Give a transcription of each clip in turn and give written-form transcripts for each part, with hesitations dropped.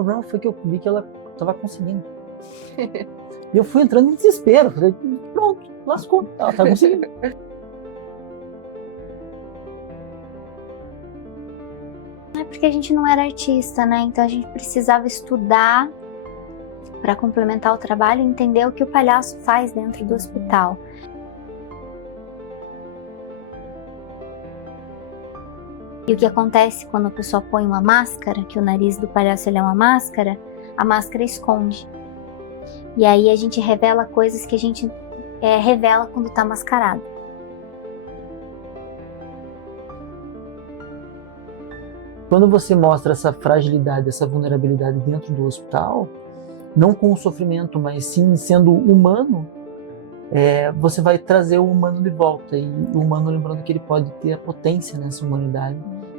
problema foi que eu vi que ela estava conseguindo. E eu fui entrando em desespero. Falei, pronto, lascou, ela tá conseguindo. É porque a gente não era artista, né? Então a gente precisava estudar para complementar o trabalho e entender o que o palhaço faz dentro do hospital. E o que acontece quando a pessoa põe uma máscara, que o nariz do palhaço ele é uma máscara, a máscara esconde. E aí a gente revela coisas que a gente revela quando está mascarado. Quando você mostra essa fragilidade, essa vulnerabilidade dentro do hospital, não com o sofrimento, mas sim sendo humano, você vai trazer o humano de volta. E o humano lembrando que ele pode ter a potência nessa humanidade,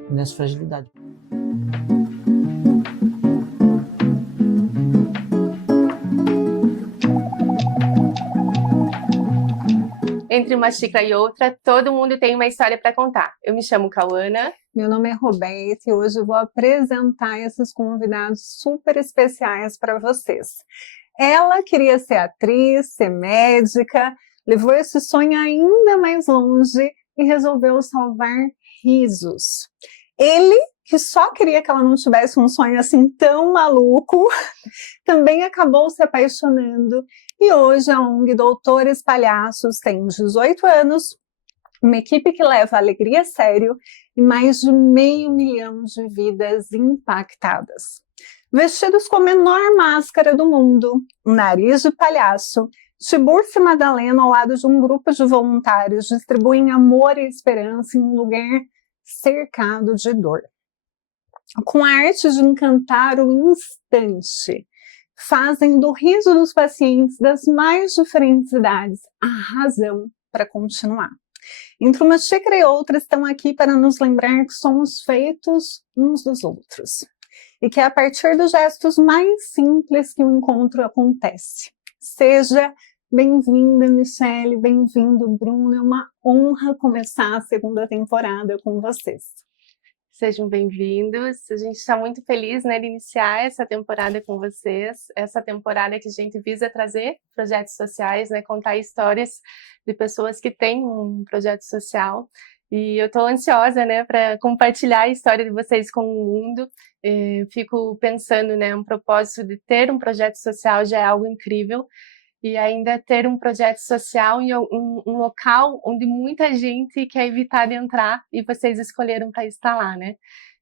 nessa fragilidade. Entre uma xícara e outra, todo mundo tem uma história para contar. Eu me chamo Cauana. Meu nome é Roberta e hoje eu vou apresentar esses convidados super especiais para vocês. Ela queria ser atriz, ser médica, levou esse sonho ainda mais longe e resolveu salvar risos. Ele, que só queria que ela não tivesse um sonho assim tão maluco, também acabou se apaixonando e hoje a ONG Doutores Palhaços tem 18 anos, uma equipe que leva a alegria a sério e mais de 500 mil de vidas impactadas. Vestidos com a menor máscara do mundo, um nariz de palhaço, Tiburcio e Madalena, ao lado de um grupo de voluntários, distribuem amor e esperança em um lugar cercado de dor. Com a arte de encantar o instante, fazem do riso dos pacientes das mais diferentes idades a razão para continuar. Entre uma xícara e outra estão aqui para nos lembrar que somos feitos uns dos outros. E que é a partir dos gestos mais simples que o encontro acontece. Seja bem-vinda, Michele, bem-vindo, Bruno. É uma honra começar a segunda temporada com vocês. Sejam bem-vindos. A gente está muito feliz, né, de iniciar essa temporada com vocês. Essa temporada que a gente visa trazer projetos sociais, né, contar histórias de pessoas que têm um projeto social. E eu estou ansiosa, né, para compartilhar a história de vocês com o mundo. Fico pensando, né, um propósito de ter um projeto social já é algo incrível. E ainda ter um projeto social em um local onde muita gente quer evitar de entrar e vocês escolheram para estar lá, né?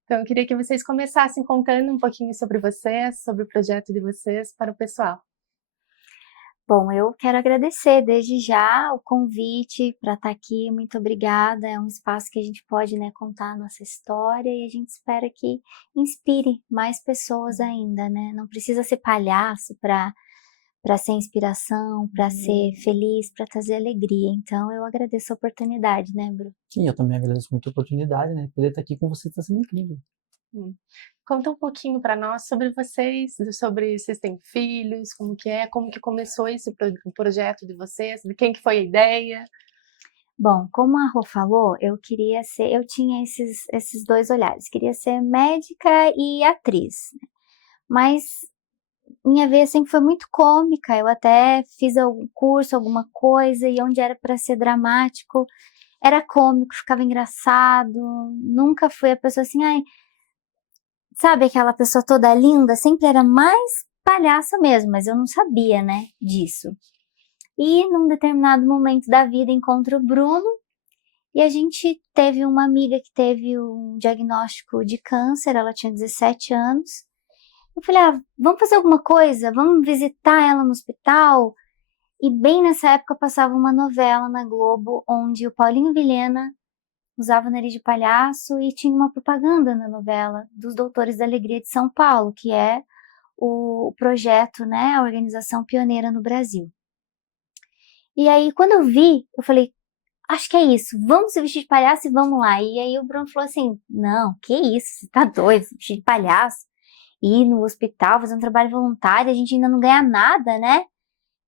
Então eu queria que vocês começassem contando um pouquinho sobre vocês, sobre o projeto de vocês para o pessoal. Bom, eu quero agradecer desde já o convite para estar aqui, muito obrigada, é um espaço que a gente pode, né, contar a nossa história e a gente espera que inspire mais pessoas ainda, né? Não precisa ser palhaço para ser inspiração, para ser feliz, para trazer alegria. Então, eu agradeço a oportunidade, né, Bru? Sim, eu também agradeço muito a oportunidade, né? Poder estar aqui com você está sendo incrível. Conta um pouquinho para nós sobre vocês, sobre vocês têm filhos, como que começou esse projeto de vocês, de quem que foi a ideia? Bom, como a Rô falou, eu tinha esses dois olhares, queria ser médica e atriz, né? Mas minha veia sempre foi muito cômica, eu até fiz algum curso, alguma coisa, e onde era para ser dramático, era cômico, ficava engraçado, nunca fui a pessoa assim, ai, sabe aquela pessoa toda linda? Sempre era mais palhaça mesmo, mas eu não sabia, né, disso. E num determinado momento da vida encontro o Bruno, e a gente teve uma amiga que teve um diagnóstico de câncer, ela tinha 17 anos, eu falei, vamos fazer alguma coisa, vamos visitar ela no hospital. E bem nessa época passava uma novela na Globo, onde o Paulinho Vilhena usava o nariz de palhaço e tinha uma propaganda na novela dos Doutores da Alegria de São Paulo, que é o projeto, né, a organização pioneira no Brasil. E aí, quando eu vi, eu falei, acho que é isso, vamos se vestir de palhaço e vamos lá. E aí o Bruno falou assim, não, que isso, você tá doido, se vestir de palhaço? Ir no hospital, fazer um trabalho voluntário, a gente ainda não ganha nada, né?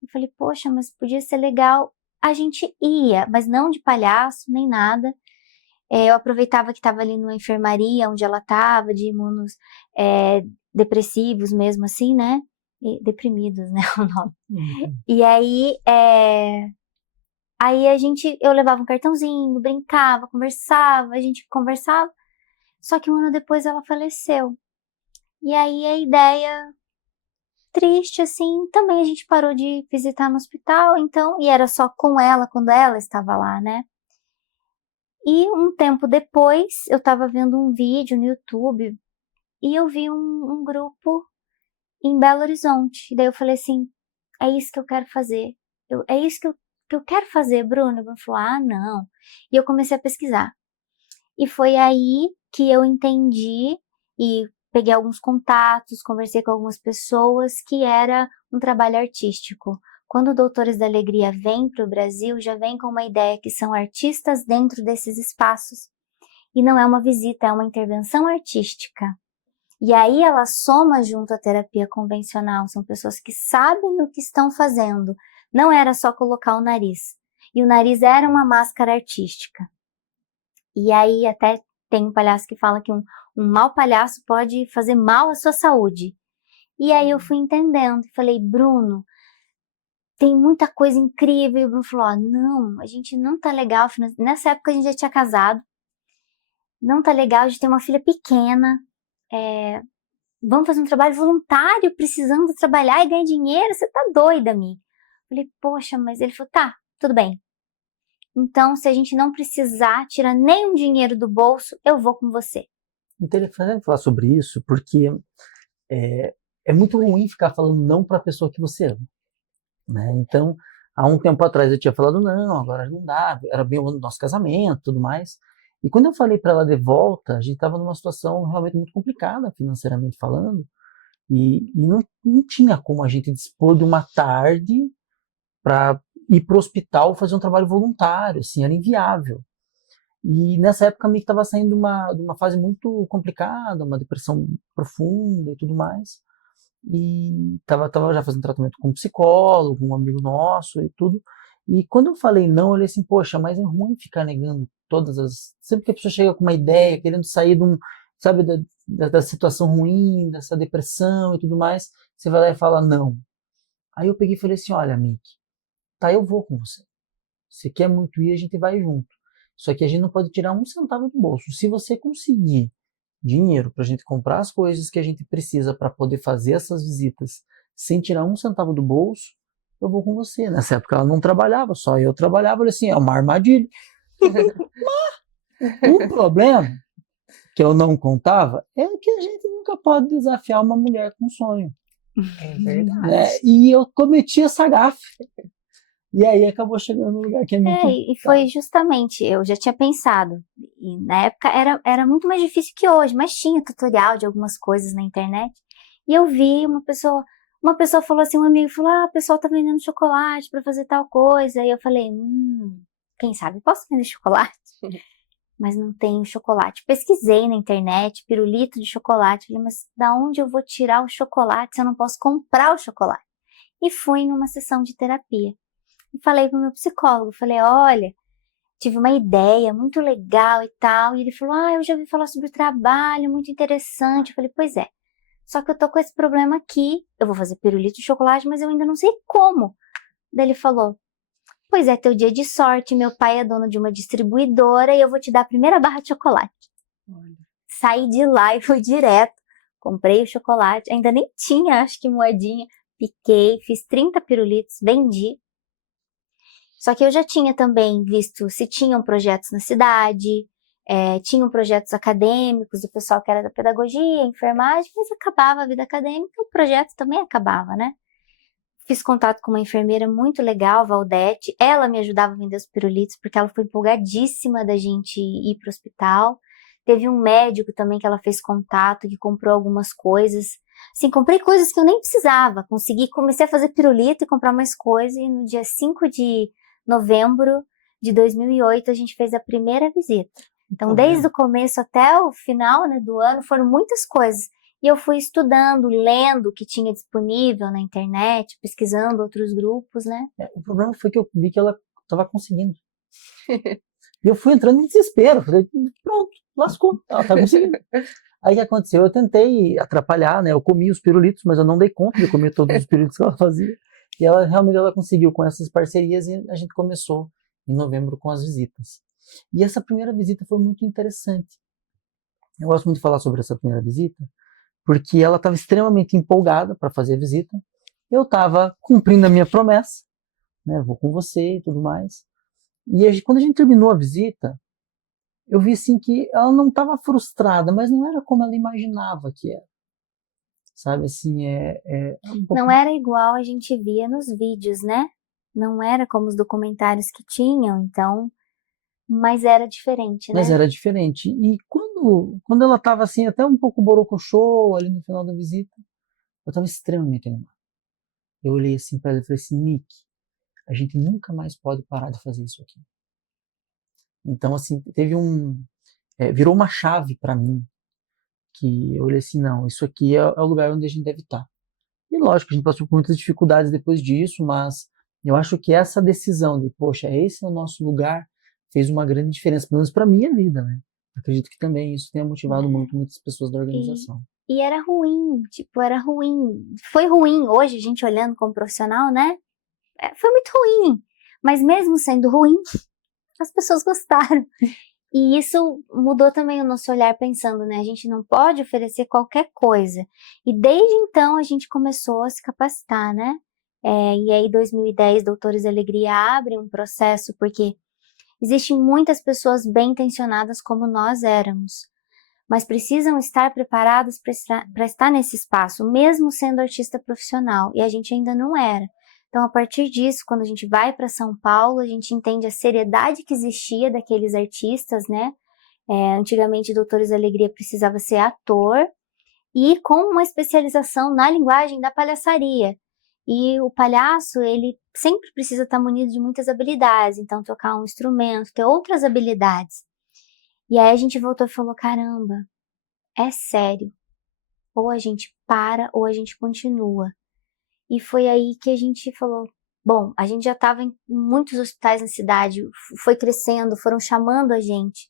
Eu falei, poxa, mas podia ser legal. A gente ia, mas não de palhaço, nem nada. Eu aproveitava que estava ali numa enfermaria onde ela estava, de imunos depressivos mesmo assim, né? Deprimidos, né? O nome. E aí, eu levava um cartãozinho, brincava, conversava, a gente conversava. Só que um ano depois ela faleceu. E aí a ideia triste, assim, também a gente parou de visitar no hospital, então, e era só com ela quando ela estava lá, né? E um tempo depois, eu estava vendo um vídeo no YouTube e eu vi um grupo em Belo Horizonte. E daí eu falei assim, é isso que eu quero fazer. É isso que eu quero fazer, Bruno. O Bruno falou, ah, não. E eu comecei a pesquisar. E foi aí que eu entendi e peguei alguns contatos, conversei com algumas pessoas, que era um trabalho artístico. Quando o Doutores da Alegria vem para o Brasil, já vem com uma ideia que são artistas dentro desses espaços. E não é uma visita, é uma intervenção artística. E aí ela soma junto à terapia convencional, são pessoas que sabem o que estão fazendo. Não era só colocar o nariz. E o nariz era uma máscara artística. E aí até tem um palhaço que fala que um mau palhaço pode fazer mal à sua saúde. E aí eu fui entendendo, falei, Bruno, tem muita coisa incrível. E o Bruno falou, não, a gente não tá legal. Nessa época a gente já tinha casado. Não tá legal, a gente tem uma filha pequena. Vamos fazer um trabalho voluntário, precisando trabalhar e ganhar dinheiro. Você tá doida, Mi? Falei, poxa, mas ele falou, tá, tudo bem. Então, se a gente não precisar tirar nenhum dinheiro do bolso, eu vou com você. Interessante falar sobre isso, porque é muito ruim ficar falando não para a pessoa que você ama, né? Então, há um tempo atrás eu tinha falado não, agora não dá, era bem o ano do nosso casamento e tudo mais. E quando eu falei para ela de volta, a gente estava numa situação realmente muito complicada, financeiramente falando, e não tinha como a gente dispor de uma tarde para ir para o hospital fazer um trabalho voluntário, assim, era inviável. E nessa época a Mick estava saindo de uma fase muito complicada, uma depressão profunda e tudo mais. E tava já fazendo tratamento com um psicólogo, um amigo nosso e tudo. E quando eu falei não, eu olhei assim, poxa, mas é ruim ficar negando todas as... Sempre que a pessoa chega com uma ideia, querendo sair de sabe, da situação ruim, dessa depressão e tudo mais, você vai lá e fala não. Aí eu peguei e falei assim, olha, Mick, tá, eu vou com você. Você quer muito ir, a gente vai junto. Só que a gente não pode tirar um centavo do bolso. Se você conseguir dinheiro para a gente comprar as coisas que a gente precisa para poder fazer essas visitas sem tirar um centavo do bolso, eu vou com você. Nessa época ela não trabalhava, só eu trabalhava. Eu falei assim, é uma armadilha. O problema que eu não contava é que a gente nunca pode desafiar uma mulher com sonho. É verdade. Né? E eu cometi essa gafe. E aí acabou chegando no lugar que é muito... E foi justamente, eu já tinha pensado, e na época era muito mais difícil que hoje, mas tinha tutorial de algumas coisas na internet, e eu vi uma pessoa falou assim, um amigo falou, o pessoal tá vendendo chocolate para fazer tal coisa, e eu falei, quem sabe posso vender chocolate? Mas não tenho chocolate. Pesquisei na internet, pirulito de chocolate, falei, mas da onde eu vou tirar o chocolate se eu não posso comprar o chocolate? E fui numa sessão de terapia. E falei pro meu psicólogo, falei, olha, tive uma ideia muito legal e tal. E ele falou, eu já ouvi falar sobre o trabalho, muito interessante. Eu falei, pois é, só que eu tô com esse problema aqui, eu vou fazer pirulito de chocolate, mas eu ainda não sei como. Daí ele falou, pois é, teu dia de sorte, meu pai é dono de uma distribuidora e eu vou te dar a primeira barra de chocolate. Olha. Saí de lá e fui direto, comprei o chocolate, ainda nem tinha, acho que moedinha, piquei, fiz 30 pirulitos, vendi. Só que eu já tinha também visto se tinham projetos na cidade, tinham projetos acadêmicos, o pessoal que era da pedagogia, enfermagem, mas acabava a vida acadêmica, o projeto também acabava, né? Fiz contato com uma enfermeira muito legal, Valdete, ela me ajudava a vender os pirulitos, porque ela foi empolgadíssima da gente ir para o hospital. Teve um médico também que ela fez contato, que comprou algumas coisas. Assim, comprei coisas que eu nem precisava, comecei a fazer pirulito e comprar mais coisas, e no dia 5 de novembro de 2008 a gente fez a primeira visita. Então, desde o começo até o final, né, do ano, foram muitas coisas. E eu fui estudando, lendo o que tinha disponível na internet, pesquisando outros grupos, né? O problema foi que eu vi que ela estava conseguindo. E eu fui entrando em desespero. Falei, pronto, lascou, ela tá conseguindo. Aí o que aconteceu? Eu tentei atrapalhar, né? Eu comi os pirulitos, mas eu não dei conta de comer todos os pirulitos que ela fazia. E ela realmente conseguiu com essas parcerias e a gente começou em novembro com as visitas. E essa primeira visita foi muito interessante. Eu gosto muito de falar sobre essa primeira visita, porque ela estava extremamente empolgada para fazer a visita. Eu estava cumprindo a minha promessa, né? Vou com você e tudo mais. E quando a gente terminou a visita, eu vi assim que ela não estava frustrada, mas não era como ela imaginava que era. Sabe, assim, um pouco... Não era igual a gente via nos vídeos, né? Não era como os documentários que tinham, então... Mas era diferente, né? Mas era diferente. E quando ela estava assim, até um pouco borocochô ali no final da visita, eu estava extremamente animado. Eu olhei assim para ela e falei assim, Nick, a gente nunca mais pode parar de fazer isso aqui. Então, assim, virou uma chave para mim, que eu olhei assim, não, isso aqui é o lugar onde a gente deve estar. E lógico, a gente passou por muitas dificuldades depois disso, mas eu acho que essa decisão de, poxa, esse é o nosso lugar, fez uma grande diferença, pelo menos para minha vida, né? Acredito que também isso tenha motivado muitas pessoas da organização. E era ruim, tipo, era ruim. Foi ruim hoje, a gente olhando como profissional, né? Foi muito ruim. Mas mesmo sendo ruim, as pessoas gostaram. E isso mudou também o nosso olhar pensando, né? A gente não pode oferecer qualquer coisa. E desde então a gente começou a se capacitar, né? E aí, em 2010, Doutores da Alegria abre um processo, porque existem muitas pessoas bem intencionadas como nós éramos, mas precisam estar preparadas para estar nesse espaço, mesmo sendo artista profissional, e a gente ainda não era. Então, a partir disso, quando a gente vai para São Paulo, a gente entende a seriedade que existia daqueles artistas, né? Antigamente, Doutores da Alegria precisava ser ator e com uma especialização na linguagem da palhaçaria. E o palhaço, ele sempre precisa estar munido de muitas habilidades, então tocar um instrumento, ter outras habilidades. E aí a gente voltou e falou, caramba, é sério. Ou a gente para ou a gente continua. E foi aí que a gente falou, bom, a gente já estava em muitos hospitais na cidade, foi crescendo, foram chamando a gente.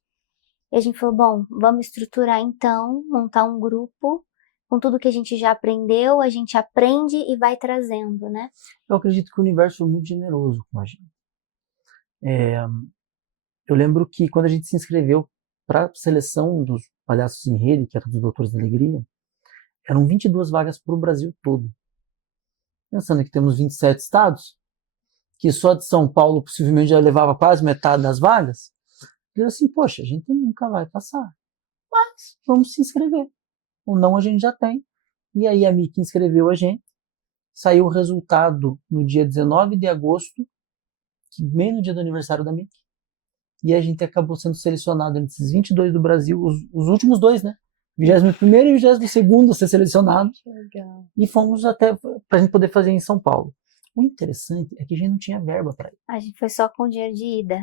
E a gente falou, bom, vamos estruturar então, montar um grupo, com tudo que a gente já aprendeu, a gente aprende e vai trazendo, né? Eu acredito que o universo foi muito generoso com a gente. Eu lembro que quando a gente se inscreveu para a seleção dos Palhaços em Rede, que era dos Doutores da Alegria, eram 22 vagas para o Brasil todo. Pensando que temos 27 estados, que só de São Paulo possivelmente já levava quase metade das vagas, eu assim, poxa, a gente nunca vai passar, mas vamos se inscrever. Ou não, a gente já tem. E aí a Mickey inscreveu a gente, saiu o resultado no dia 19 de agosto, bem no dia do aniversário da Mickey, e a gente acabou sendo selecionado entre esses 22 do Brasil, os últimos dois, né? 21º e 22º a ser selecionados. Legal. E fomos até para a gente poder fazer em São Paulo. O interessante é que a gente não tinha verba para ir. A gente foi só com dinheiro de ida.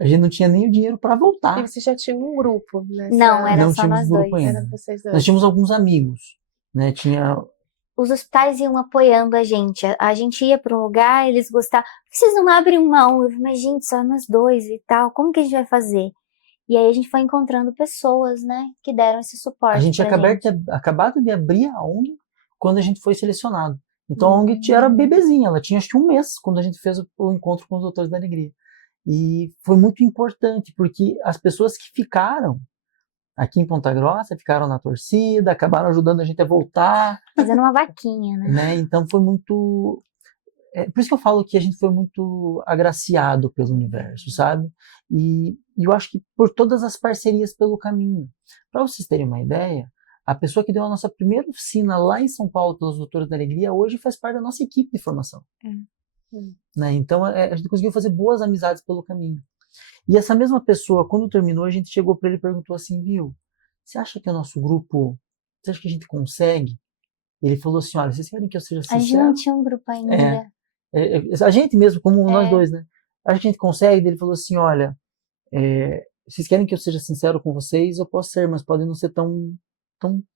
A gente não tinha nem o dinheiro para voltar. E você já tinha um grupo, né? Não, era Não só tínhamos nós grupo dois. ainda. Era vocês dois. Nós tínhamos alguns amigos, né? Os hospitais iam apoiando a gente. A gente ia para um lugar, eles gostavam. Por que vocês não abrem uma ONG? Eu falei, mas gente, só nós dois e tal. Como que a gente vai fazer? E aí a gente foi encontrando pessoas, né, que deram esse suporte. A gente tinha acabado de abrir a ONG quando a gente foi selecionado. Então a ONG era bebezinha, ela tinha acho que um mês quando a gente fez o encontro com os Doutores da Alegria. E foi muito importante, porque as pessoas que ficaram aqui em Ponta Grossa, ficaram na torcida, acabaram ajudando a gente a voltar. Fazendo uma vaquinha, né? Então foi muito... por isso que eu falo que a gente foi muito agraciado pelo universo, sabe? E eu acho que por todas as parcerias pelo caminho. Para vocês terem uma ideia, a pessoa que deu a nossa primeira oficina lá em São Paulo pelos Doutores da Alegria hoje faz parte da nossa equipe de formação. Né? Então a gente conseguiu fazer boas amizades pelo caminho. E essa mesma pessoa, quando terminou, a gente chegou para ele e perguntou assim, viu, você acha que o nosso grupo, você acha que a gente consegue? Ele falou assim, olha, vocês querem que eu seja sincero? A gente não tinha um grupo ainda. A gente mesmo, como nós dois, né? Acho que a gente consegue. Ele falou assim, olha, vocês querem que eu seja sincero com vocês? Eu posso ser, mas pode não ser tão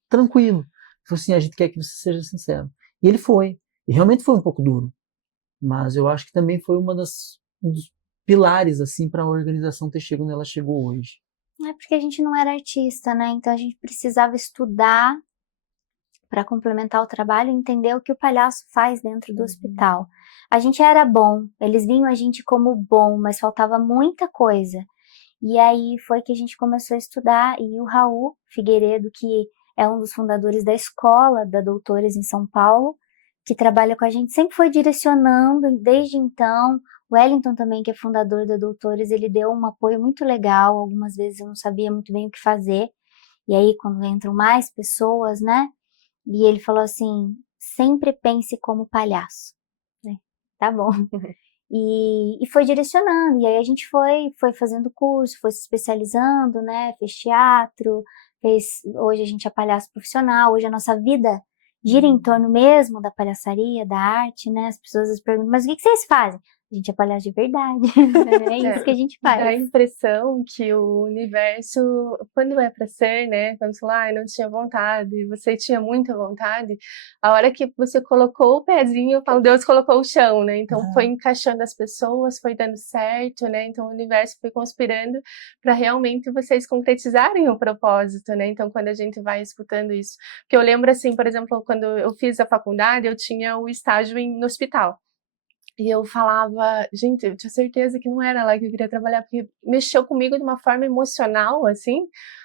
tranquilo. Ele falou assim, a gente quer que você seja sincero. E ele foi. E realmente foi um pouco duro. Mas eu acho que também foi um dos pilares assim para a organização ter chegado onde ela chegou hoje. É porque a gente não era artista, né? Então a gente precisava estudar para complementar o trabalho e entender o que o palhaço faz dentro do hospital. A gente era bom, eles viam a gente como bom, mas faltava muita coisa. E aí foi que a gente começou a estudar, e o Raul Figueiredo, que é um dos fundadores da escola da Doutores em São Paulo, que trabalha com a gente, sempre foi direcionando desde então. O Wellington também, que é fundador da Doutores, ele deu um apoio muito legal. Algumas vezes eu não sabia muito bem o que fazer, e aí quando entram mais pessoas, né? E ele falou assim, sempre pense como palhaço. Tá bom. E foi direcionando, e aí a gente foi fazendo curso, foi se especializando, né? Fez teatro, hoje a gente é palhaço profissional, hoje a nossa vida gira em torno mesmo da palhaçaria, da arte, né? As pessoas às vezes perguntam, mas o que vocês fazem? A gente é palhaço de verdade, é isso que a gente faz. Dá a impressão que o universo, quando é para ser, né? Quando você fala, não tinha vontade, você tinha muita vontade, a hora que você colocou o pezinho, eu falo, Deus colocou o chão, né? Então foi encaixando as pessoas, foi dando certo, né? Então o universo foi conspirando para realmente vocês concretizarem o propósito, né? Então quando a gente vai escutando isso, porque eu lembro assim, por exemplo, quando eu fiz a faculdade, eu tinha o estágio no hospital. E eu falava, gente, eu tinha certeza que não era lá que eu queria trabalhar, porque mexeu comigo de uma forma emocional, assim,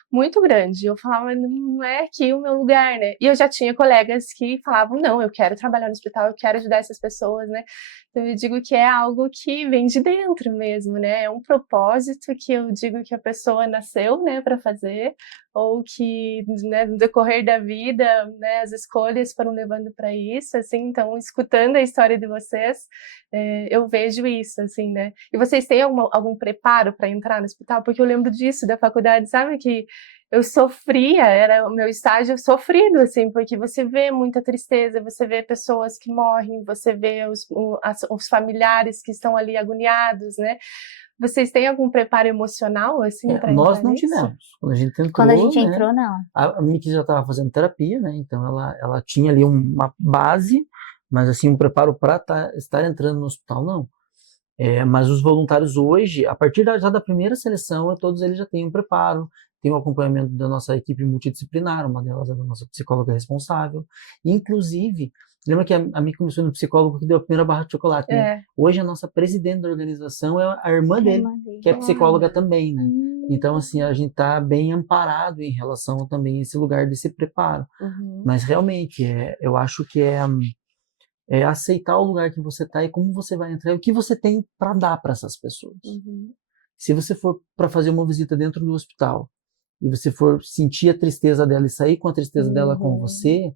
muito grande. Eu falava, não é aqui o meu lugar, né? E eu já tinha colegas que falavam, não, eu quero trabalhar no hospital, eu quero ajudar essas pessoas, né? Então eu digo que é algo que vem de dentro mesmo, né? É um propósito que eu digo que a pessoa nasceu, né, para fazer, ou que, né, no decorrer da vida, né, as escolhas foram levando para isso, assim. Então, escutando a história de vocês, eu vejo isso, assim, né? E vocês têm algum preparo para entrar no hospital? Porque eu lembro disso da faculdade, sabe? Que eu sofria, era o meu estágio sofrido, assim, porque você vê muita tristeza, você vê pessoas que morrem, você vê os familiares que estão ali agoniados, né? Vocês têm algum preparo emocional, assim, para Nós entrar não nisso? tivemos. Quando a gente entrou, Quando a gente né, entrou, não. a Miki já estava fazendo terapia, né? Então ela tinha ali uma base, mas assim, um preparo para estar entrando no hospital, não. Mas os voluntários hoje, a partir já da primeira seleção, todos eles já têm um preparo, tem o acompanhamento da nossa equipe multidisciplinar, uma delas é da nossa psicóloga responsável. Inclusive, lembra que a Miki começou no psicólogo que deu a primeira barra de chocolate, né? Hoje a nossa presidente da organização é a irmã dele, que é psicóloga também, né? Então, assim, a gente está bem amparado em relação também a esse lugar desse preparo. Mas realmente, eu acho que é aceitar o lugar que você está e como você vai entrar e o que você tem para dar para essas pessoas. Se você for para fazer uma visita dentro do hospital e você for sentir a tristeza dela e sair com a tristeza dela com você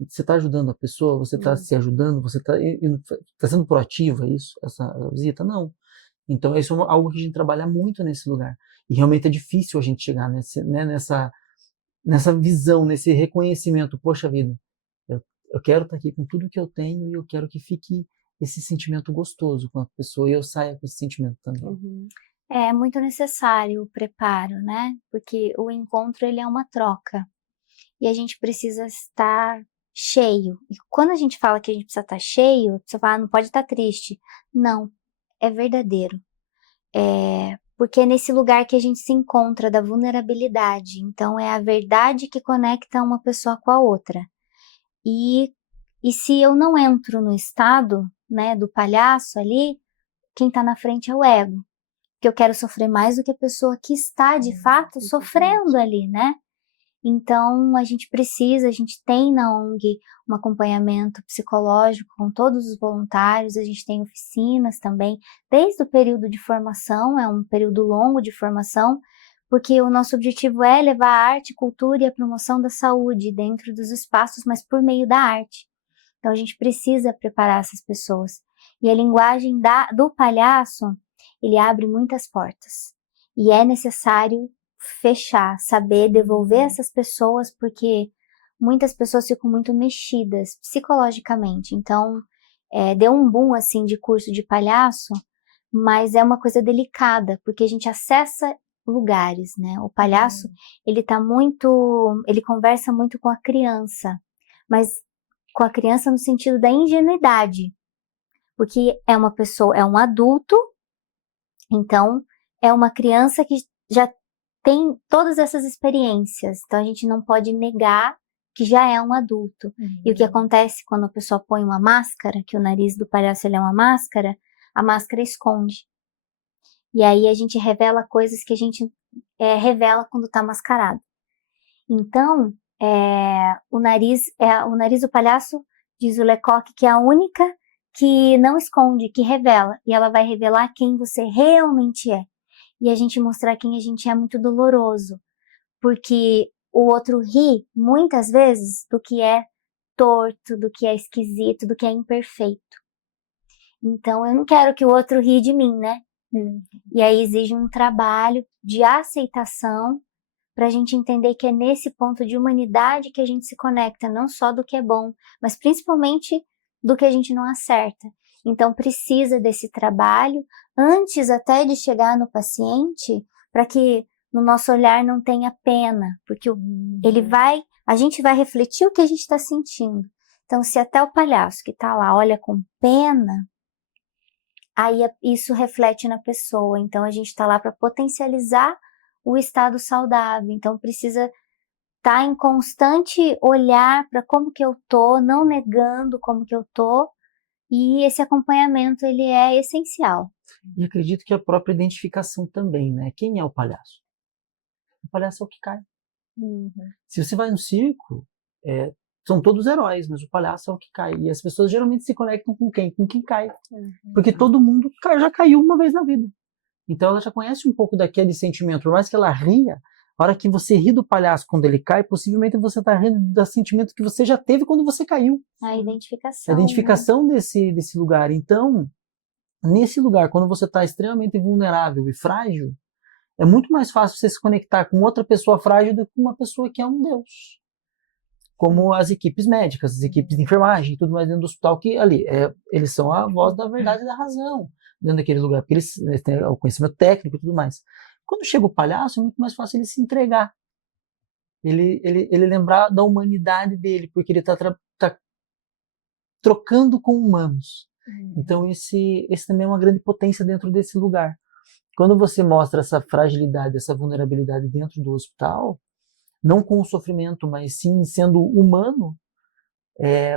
está ajudando a pessoa, você está se ajudando, você está sendo proativa isso, essa visita? Não. Então, isso é algo que a gente trabalha muito nesse lugar. E realmente é difícil a gente chegar nessa visão, nesse reconhecimento. Poxa vida, eu quero estar aqui com tudo que eu tenho e eu quero que fique esse sentimento gostoso com a pessoa e eu saia com esse sentimento também. É muito necessário o preparo, né? Porque o encontro, ele é uma troca. E a gente precisa estar cheio. E quando a gente fala que a gente precisa estar cheio, você fala, não pode estar triste. Não, é verdadeiro. Porque é nesse lugar que a gente se encontra da vulnerabilidade. Então, é a verdade que conecta uma pessoa com a outra. E se eu não entro no estado, né, do palhaço ali, quem está na frente é o ego. Porque eu quero sofrer mais do que a pessoa que está, de fato, sofrendo ali, né? Então, a gente tem na ONG um acompanhamento psicológico com todos os voluntários, a gente tem oficinas também, desde o período de formação, é um período longo de formação, porque o nosso objetivo é levar a arte, cultura e a promoção da saúde dentro dos espaços, mas por meio da arte. Então, a gente precisa preparar essas pessoas. E a linguagem do palhaço, ele abre muitas portas. E é necessário fechar, saber devolver essas pessoas, porque muitas pessoas ficam muito mexidas psicologicamente. Então, deu um boom assim de curso de palhaço, mas é uma coisa delicada, porque a gente acessa lugares, né? O palhaço, ele conversa muito com a criança, mas com a criança no sentido da ingenuidade, porque é uma pessoa, é um adulto Então, é uma criança que já tem todas essas experiências, então a gente não pode negar que já é um adulto. E o que acontece quando a pessoa põe uma máscara, que o nariz do palhaço ele é uma máscara, a máscara esconde. E aí a gente revela coisas que a gente revela quando está mascarado. Então, o nariz do palhaço, diz o Lecoq, que é a única que não esconde, que revela. E ela vai revelar quem você realmente é. E a gente mostrar quem a gente é muito doloroso. Porque o outro ri, muitas vezes, do que é torto, do que é esquisito, do que é imperfeito. Então, eu não quero que o outro ri de mim, né? E aí exige um trabalho de aceitação para a gente entender que é nesse ponto de humanidade que a gente se conecta, não só do que é bom, mas principalmente do que a gente não acerta. Então precisa desse trabalho antes até de chegar no paciente, para que no nosso olhar não tenha pena, porque a gente vai refletir o que a gente está sentindo. Então, se até o palhaço que está lá olha com pena, aí isso reflete na pessoa. Então a gente está lá para potencializar o estado saudável. Então precisa estar em constante olhar para como que eu tô, não negando como que eu tô, e esse acompanhamento ele é essencial. E acredito que a própria identificação também, né? Quem é o palhaço? O palhaço é o que cai. Se você vai no circo, são todos heróis, mas o palhaço é o que cai. E as pessoas geralmente se conectam com quem? Com quem cai. Porque todo mundo já caiu uma vez na vida. Então ela já conhece um pouco daquele sentimento. Por mais que ela ria, a hora que você ri do palhaço quando ele cai, possivelmente você está rindo do sentimento que você já teve quando você caiu. A identificação. A identificação desse lugar. Então, nesse lugar, quando você está extremamente vulnerável e frágil, é muito mais fácil você se conectar com outra pessoa frágil do que uma pessoa que é um deus. Como as equipes médicas, as equipes de enfermagem e tudo mais dentro do hospital, que ali, eles são a voz da verdade e da razão dentro daquele lugar, porque eles têm o conhecimento técnico e tudo mais. Quando chega o palhaço, é muito mais fácil ele se entregar. Ele lembrar da humanidade dele, porque ele está trocando com humanos. Então esse também é uma grande potência dentro desse lugar. Quando você mostra essa fragilidade, essa vulnerabilidade dentro do hospital, não com o sofrimento, mas sim sendo humano,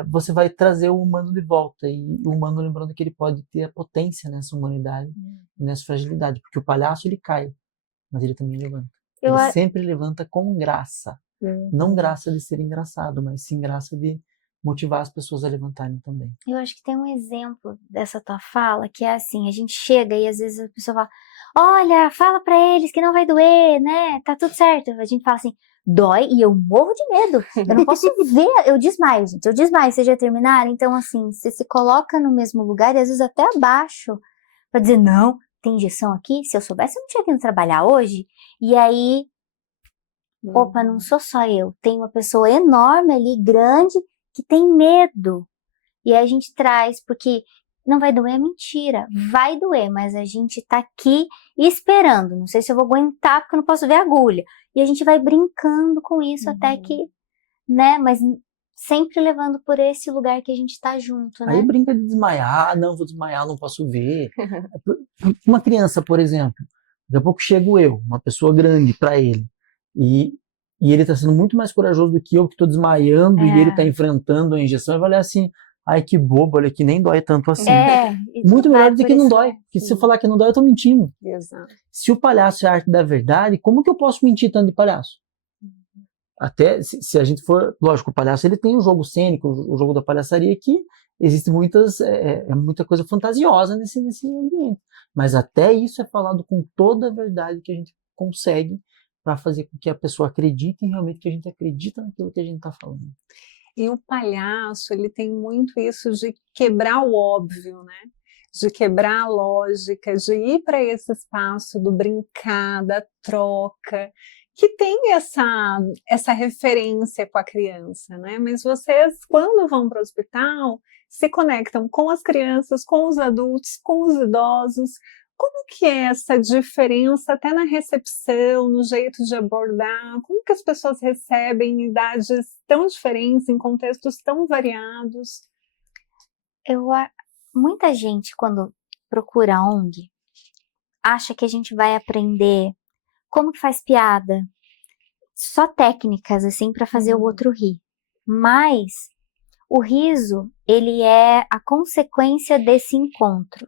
você vai trazer o humano de volta. E o humano lembrando que ele pode ter a potência nessa humanidade, nessa fragilidade. Porque o palhaço, ele cai, mas ele também levanta. Ele sempre levanta com graça. Não graça de ser engraçado, mas sim graça de motivar as pessoas a levantarem também. Eu acho que tem um exemplo dessa tua fala, que é assim, a gente chega e às vezes a pessoa fala, olha, fala pra eles que não vai doer, né, tá tudo certo. A gente fala assim, dói e eu morro de medo, eu não posso ver, eu desmaio, gente, vocês já terminaram? Então assim, você se coloca no mesmo lugar e às vezes até abaixo, pra dizer, não, tem injeção aqui, se eu soubesse eu não tinha vindo trabalhar hoje. E aí, opa, não sou só eu, tem uma pessoa enorme ali, grande, que tem medo. E aí a gente traz, porque não vai doer, é mentira. Vai doer, mas a gente tá aqui esperando. Não sei se eu vou aguentar, porque eu não posso ver a agulha. E a gente vai brincando com isso até que, né? Mas sempre levando por esse lugar que a gente tá junto, né? Aí brinca de desmaiar, não vou desmaiar, não posso ver. Uma criança, por exemplo, daqui a pouco chego eu, uma pessoa grande para ele, e ele está sendo muito mais corajoso do que eu, que estou desmaiando, e ele está enfrentando a injeção, e vai olhar assim, ai que bobo, olha que nem dói tanto assim. Muito melhor do que não dói, porque se eu falar que não dói, eu estou mentindo. Exato. Se o palhaço é a arte da verdade, como que eu posso mentir tanto de palhaço? Até se a gente for, lógico, o palhaço ele tem o jogo cênico, o jogo da palhaçaria, que existe muita coisa fantasiosa nesse ambiente. Mas até isso é falado com toda a verdade que a gente consegue para fazer com que a pessoa acredite realmente que a gente acredita naquilo que a gente está falando. E o palhaço, ele tem muito isso de quebrar o óbvio, né? De quebrar a lógica, de ir para esse espaço do brincar, da troca, que tem essa referência com a criança, né? Mas vocês, quando vão para o hospital, se conectam com as crianças, com os adultos, com os idosos. Como que é essa diferença até na recepção, no jeito de abordar? Como que as pessoas recebem em idades tão diferentes, em contextos tão variados? Muita gente, quando procura a ONG, acha que a gente vai aprender como que faz piada, só técnicas assim para fazer o outro rir. Mas o riso, ele é a consequência desse encontro.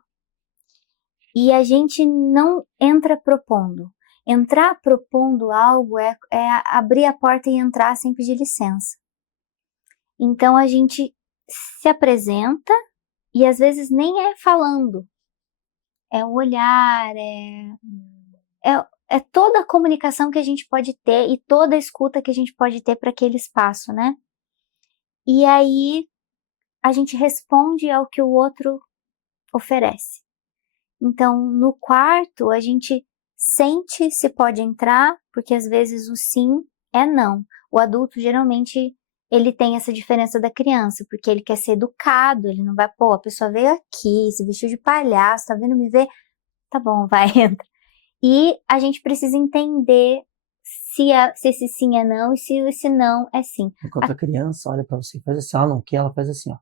E a gente não entra propondo. Entrar propondo algo é abrir a porta e entrar sem pedir licença. Então a gente se apresenta e às vezes nem é falando. É o olhar, é toda a comunicação que a gente pode ter e toda a escuta que a gente pode ter para aquele espaço, né? E aí a gente responde ao que o outro oferece. Então, no quarto, a gente sente se pode entrar, porque às vezes o sim é não. O adulto, geralmente, ele tem essa diferença da criança, porque ele quer ser educado, ele não vai, pô, a pessoa veio aqui, se vestiu de palhaço, tá vindo me ver? Tá bom, vai, entra. E a gente precisa entender se esse sim é não e se esse não é sim. Enquanto a criança olha pra você e faz assim, ela não quer, ela faz assim, ó.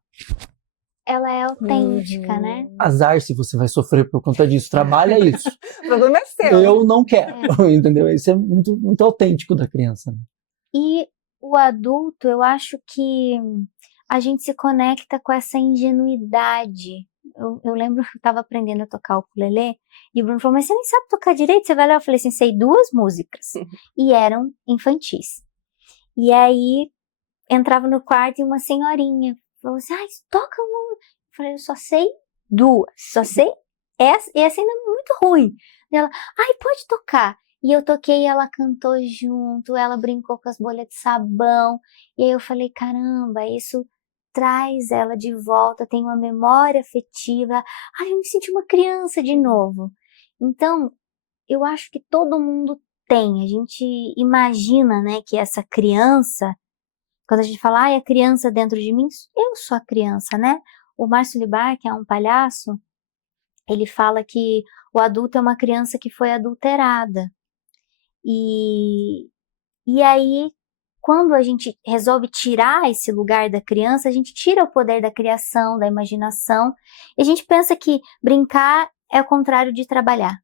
Ela é autêntica, né? Azar se você vai sofrer por conta disso. Trabalha isso. O problema é seu. Eu não quero, entendeu? Isso é muito, muito autêntico da criança. Né? E o adulto, eu acho que a gente se conecta com essa ingenuidade. Eu lembro que eu estava aprendendo a tocar o ukulele e o Bruno falou, mas você nem sabe tocar direito? Você vai lá? Eu falei assim, sei 2 músicas. E eram infantis. E aí, entrava no quarto e uma senhorinha falou assim, toca uma. Eu falei, eu só sei 2, só sei essa, e essa ainda é muito ruim. E ela, pode tocar. E eu toquei e ela cantou junto, ela brincou com as bolhas de sabão. E aí eu falei, caramba, isso traz ela de volta, tem uma memória afetiva. Eu me senti uma criança de novo. Então, eu acho que todo mundo tem. A gente imagina, né, que essa criança, quando a gente fala, a criança dentro de mim, eu sou a criança, né? O Márcio Libar, que é um palhaço, ele fala que o adulto é uma criança que foi adulterada. E aí, quando a gente resolve tirar esse lugar da criança, a gente tira o poder da criação, da imaginação, e a gente pensa que brincar é o contrário de trabalhar.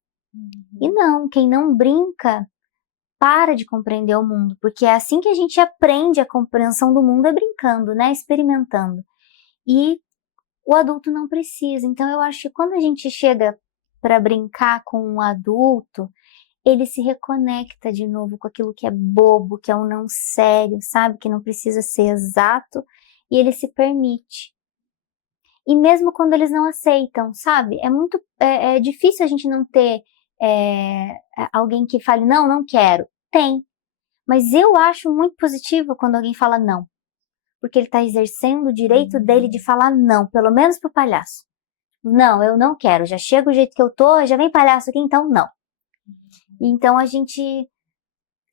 E não, quem não brinca para de compreender o mundo, porque é assim que a gente aprende a compreensão do mundo, é brincando, né, experimentando. E o adulto não precisa. Então eu acho que quando a gente chega para brincar com um adulto, ele se reconecta de novo com aquilo que é bobo, que é um não sério, sabe? Que não precisa ser exato, e ele se permite. E mesmo quando eles não aceitam, sabe? É difícil a gente não ter alguém que fale, não quero. Tem. Mas eu acho muito positivo quando alguém fala não. Porque ele está exercendo o direito dele de falar não, pelo menos pro palhaço. Não, eu não quero. Já chego do jeito que eu tô, já vem palhaço aqui, então não. Então a gente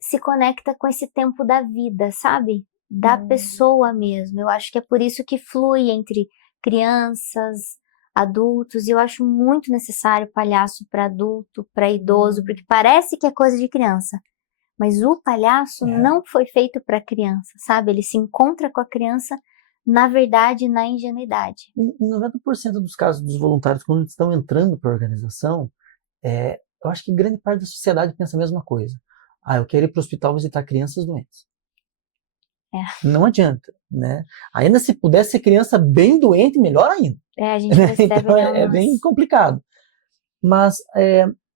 se conecta com esse tempo da vida, sabe? Da pessoa mesmo. Eu acho que é por isso que flui entre crianças, adultos, e eu acho muito necessário palhaço para adulto, para idoso, porque parece que é coisa de criança. Mas o palhaço não foi feito para criança, sabe? Ele se encontra com a criança, na verdade, na ingenuidade. Em 90% dos casos dos voluntários, quando eles estão entrando para a organização, eu acho que grande parte da sociedade pensa a mesma coisa. Eu quero ir para o hospital visitar crianças doentes. Não adianta, né? Ainda se pudesse ser criança bem doente, melhor ainda. A gente percebe, então é bem complicado. Mas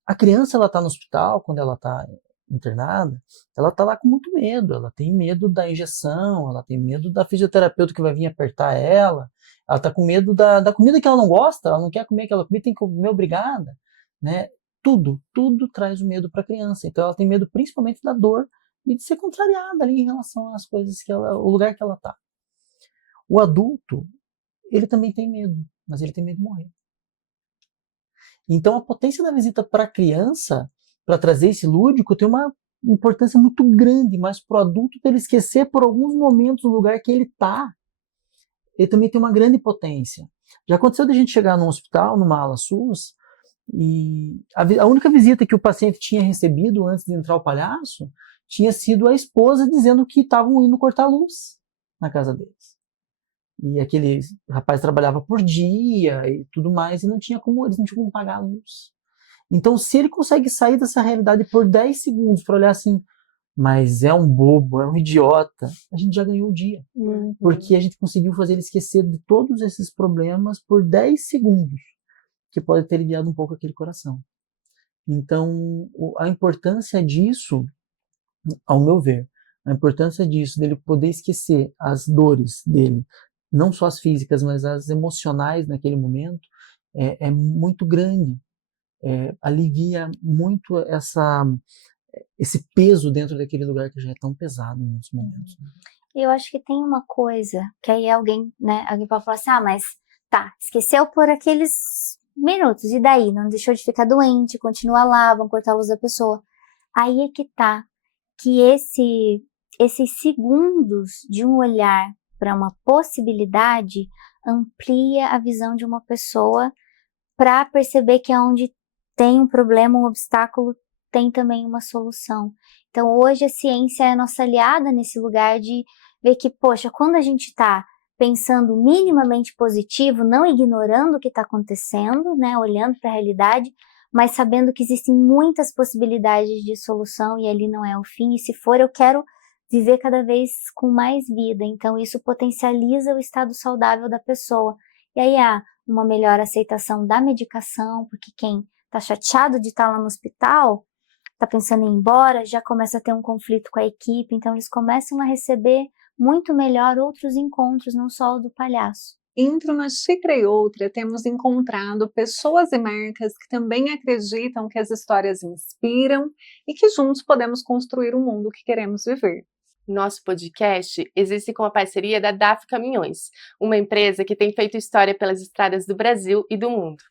a criança, ela está no hospital, quando ela está internada, ela está lá com muito medo. Ela tem medo da injeção, ela tem medo da fisioterapeuta que vai vir apertar ela está com medo da comida que ela não gosta, ela não quer comer aquela comida, tem que comer obrigada, né? Tudo traz o medo para a criança. Então ela tem medo principalmente da dor e de ser contrariada ali em relação às coisas o lugar que ela está. O adulto, ele também tem medo, mas ele tem medo de morrer. Então a potência da visita para a criança, para trazer esse lúdico, tem uma importância muito grande, mas para o adulto, para ele esquecer por alguns momentos o lugar que ele está, ele também tem uma grande potência. Já aconteceu de a gente chegar num hospital, numa ala SUS, e a única visita que o paciente tinha recebido antes de entrar o palhaço tinha sido a esposa dizendo que estavam indo cortar luz na casa deles. E aquele rapaz trabalhava por dia e tudo mais, e eles não tinham como pagar a luz. Então, se ele consegue sair dessa realidade por 10 segundos para olhar assim, mas é um bobo, é um idiota, a gente já ganhou o dia. Porque a gente conseguiu fazer ele esquecer de todos esses problemas por 10 segundos, que pode ter aliviado um pouco aquele coração. Então, a importância disso, ao meu ver, a importância disso, dele poder esquecer as dores dele, não só as físicas, mas as emocionais naquele momento, é muito grande. Alivia muito esse peso dentro daquele lugar que já é tão pesado em muitos momentos. Eu acho que tem uma coisa, que aí alguém pode falar assim, mas tá, esqueceu por aqueles minutos, e daí? Não deixou de ficar doente, continua lá, vão cortar a luz da pessoa. Aí é que tá, que esses segundos de um olhar para uma possibilidade amplia a visão de uma pessoa para perceber que onde tem um problema, um obstáculo, tem também uma solução. Então hoje a ciência é a nossa aliada nesse lugar de ver que, poxa, quando a gente está pensando minimamente positivo, não ignorando o que está acontecendo, né, olhando para a realidade, mas sabendo que existem muitas possibilidades de solução e ali não é o fim, e se for, eu quero viver cada vez com mais vida. Então isso potencializa o estado saudável da pessoa. E aí há uma melhor aceitação da medicação, porque quem está chateado de estar lá no hospital, está pensando em ir embora, já começa a ter um conflito com a equipe, então eles começam a receber muito melhor outros encontros, não só o do palhaço. Entre uma xícara e outra, temos encontrado pessoas e marcas que também acreditam que as histórias inspiram e que juntos podemos construir o mundo que queremos viver. Nosso podcast existe com a parceria da DAF Caminhões, uma empresa que tem feito história pelas estradas do Brasil e do mundo.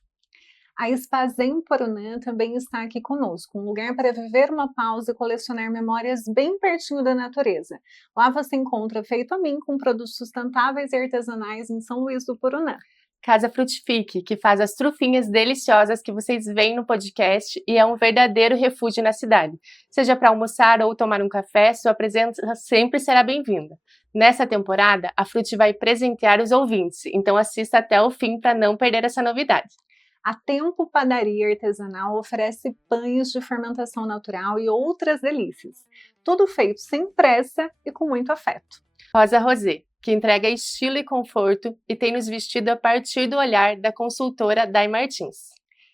A Spazem Porunã também está aqui conosco, um lugar para viver uma pausa e colecionar memórias bem pertinho da natureza. Lá você encontra Feito a Mim, com produtos sustentáveis e artesanais em São Luís do Porunã. Casa Frutifique, que faz as trufinhas deliciosas que vocês veem no podcast e é um verdadeiro refúgio na cidade. Seja para almoçar ou tomar um café, sua presença sempre será bem-vinda. Nessa temporada, a Fruti vai presentear os ouvintes, então assista até o fim para não perder essa novidade. A Tempo Padaria Artesanal oferece pães de fermentação natural e outras delícias. Tudo feito sem pressa e com muito afeto. Rosa Rosé, que entrega estilo e conforto e tem nos vestido a partir do olhar da consultora Day Martins.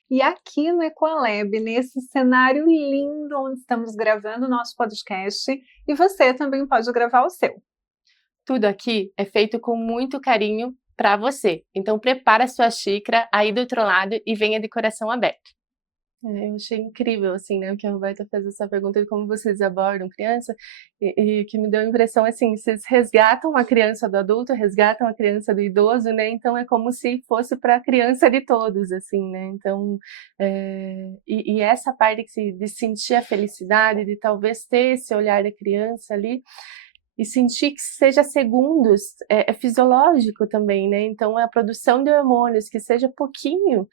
E aqui no Equalab, nesse cenário lindo onde estamos gravando o nosso podcast, e você também pode gravar o seu. Tudo aqui é feito com muito carinho para você. Então prepara a sua xícara aí do outro lado e venha de coração aberto. Eu achei incrível, assim, né, que a Roberta fez essa pergunta de como vocês abordam criança e que me deu a impressão, assim, vocês resgatam a criança do adulto, resgatam a criança do idoso, né, então é como se fosse para a criança de todos, assim, né, então, e essa parte de sentir a felicidade, de talvez ter esse olhar da criança ali, e sentir que seja segundos, é fisiológico também, né? Então a produção de hormônios que seja pouquinho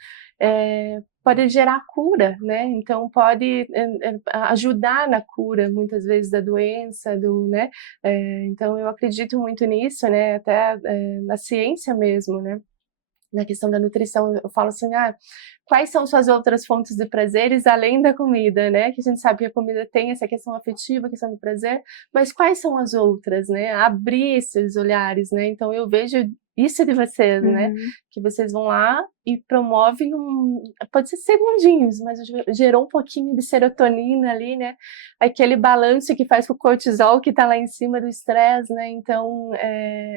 pode gerar cura, né? Então pode ajudar na cura muitas vezes da doença, né? Então eu acredito muito nisso, né? Até na ciência mesmo, né? Na questão da nutrição, eu falo assim, quais são suas outras fontes de prazeres além da comida, né? Que a gente sabe que a comida tem essa questão afetiva, a questão do prazer, mas quais são as outras, né? Abrir esses olhares, né? Então eu vejo isso de vocês, né? Que vocês vão lá e promovem pode ser segundinhos, mas gerou um pouquinho de serotonina ali, né? Aquele balanço que faz com o cortisol que tá lá em cima do estresse, né? Então,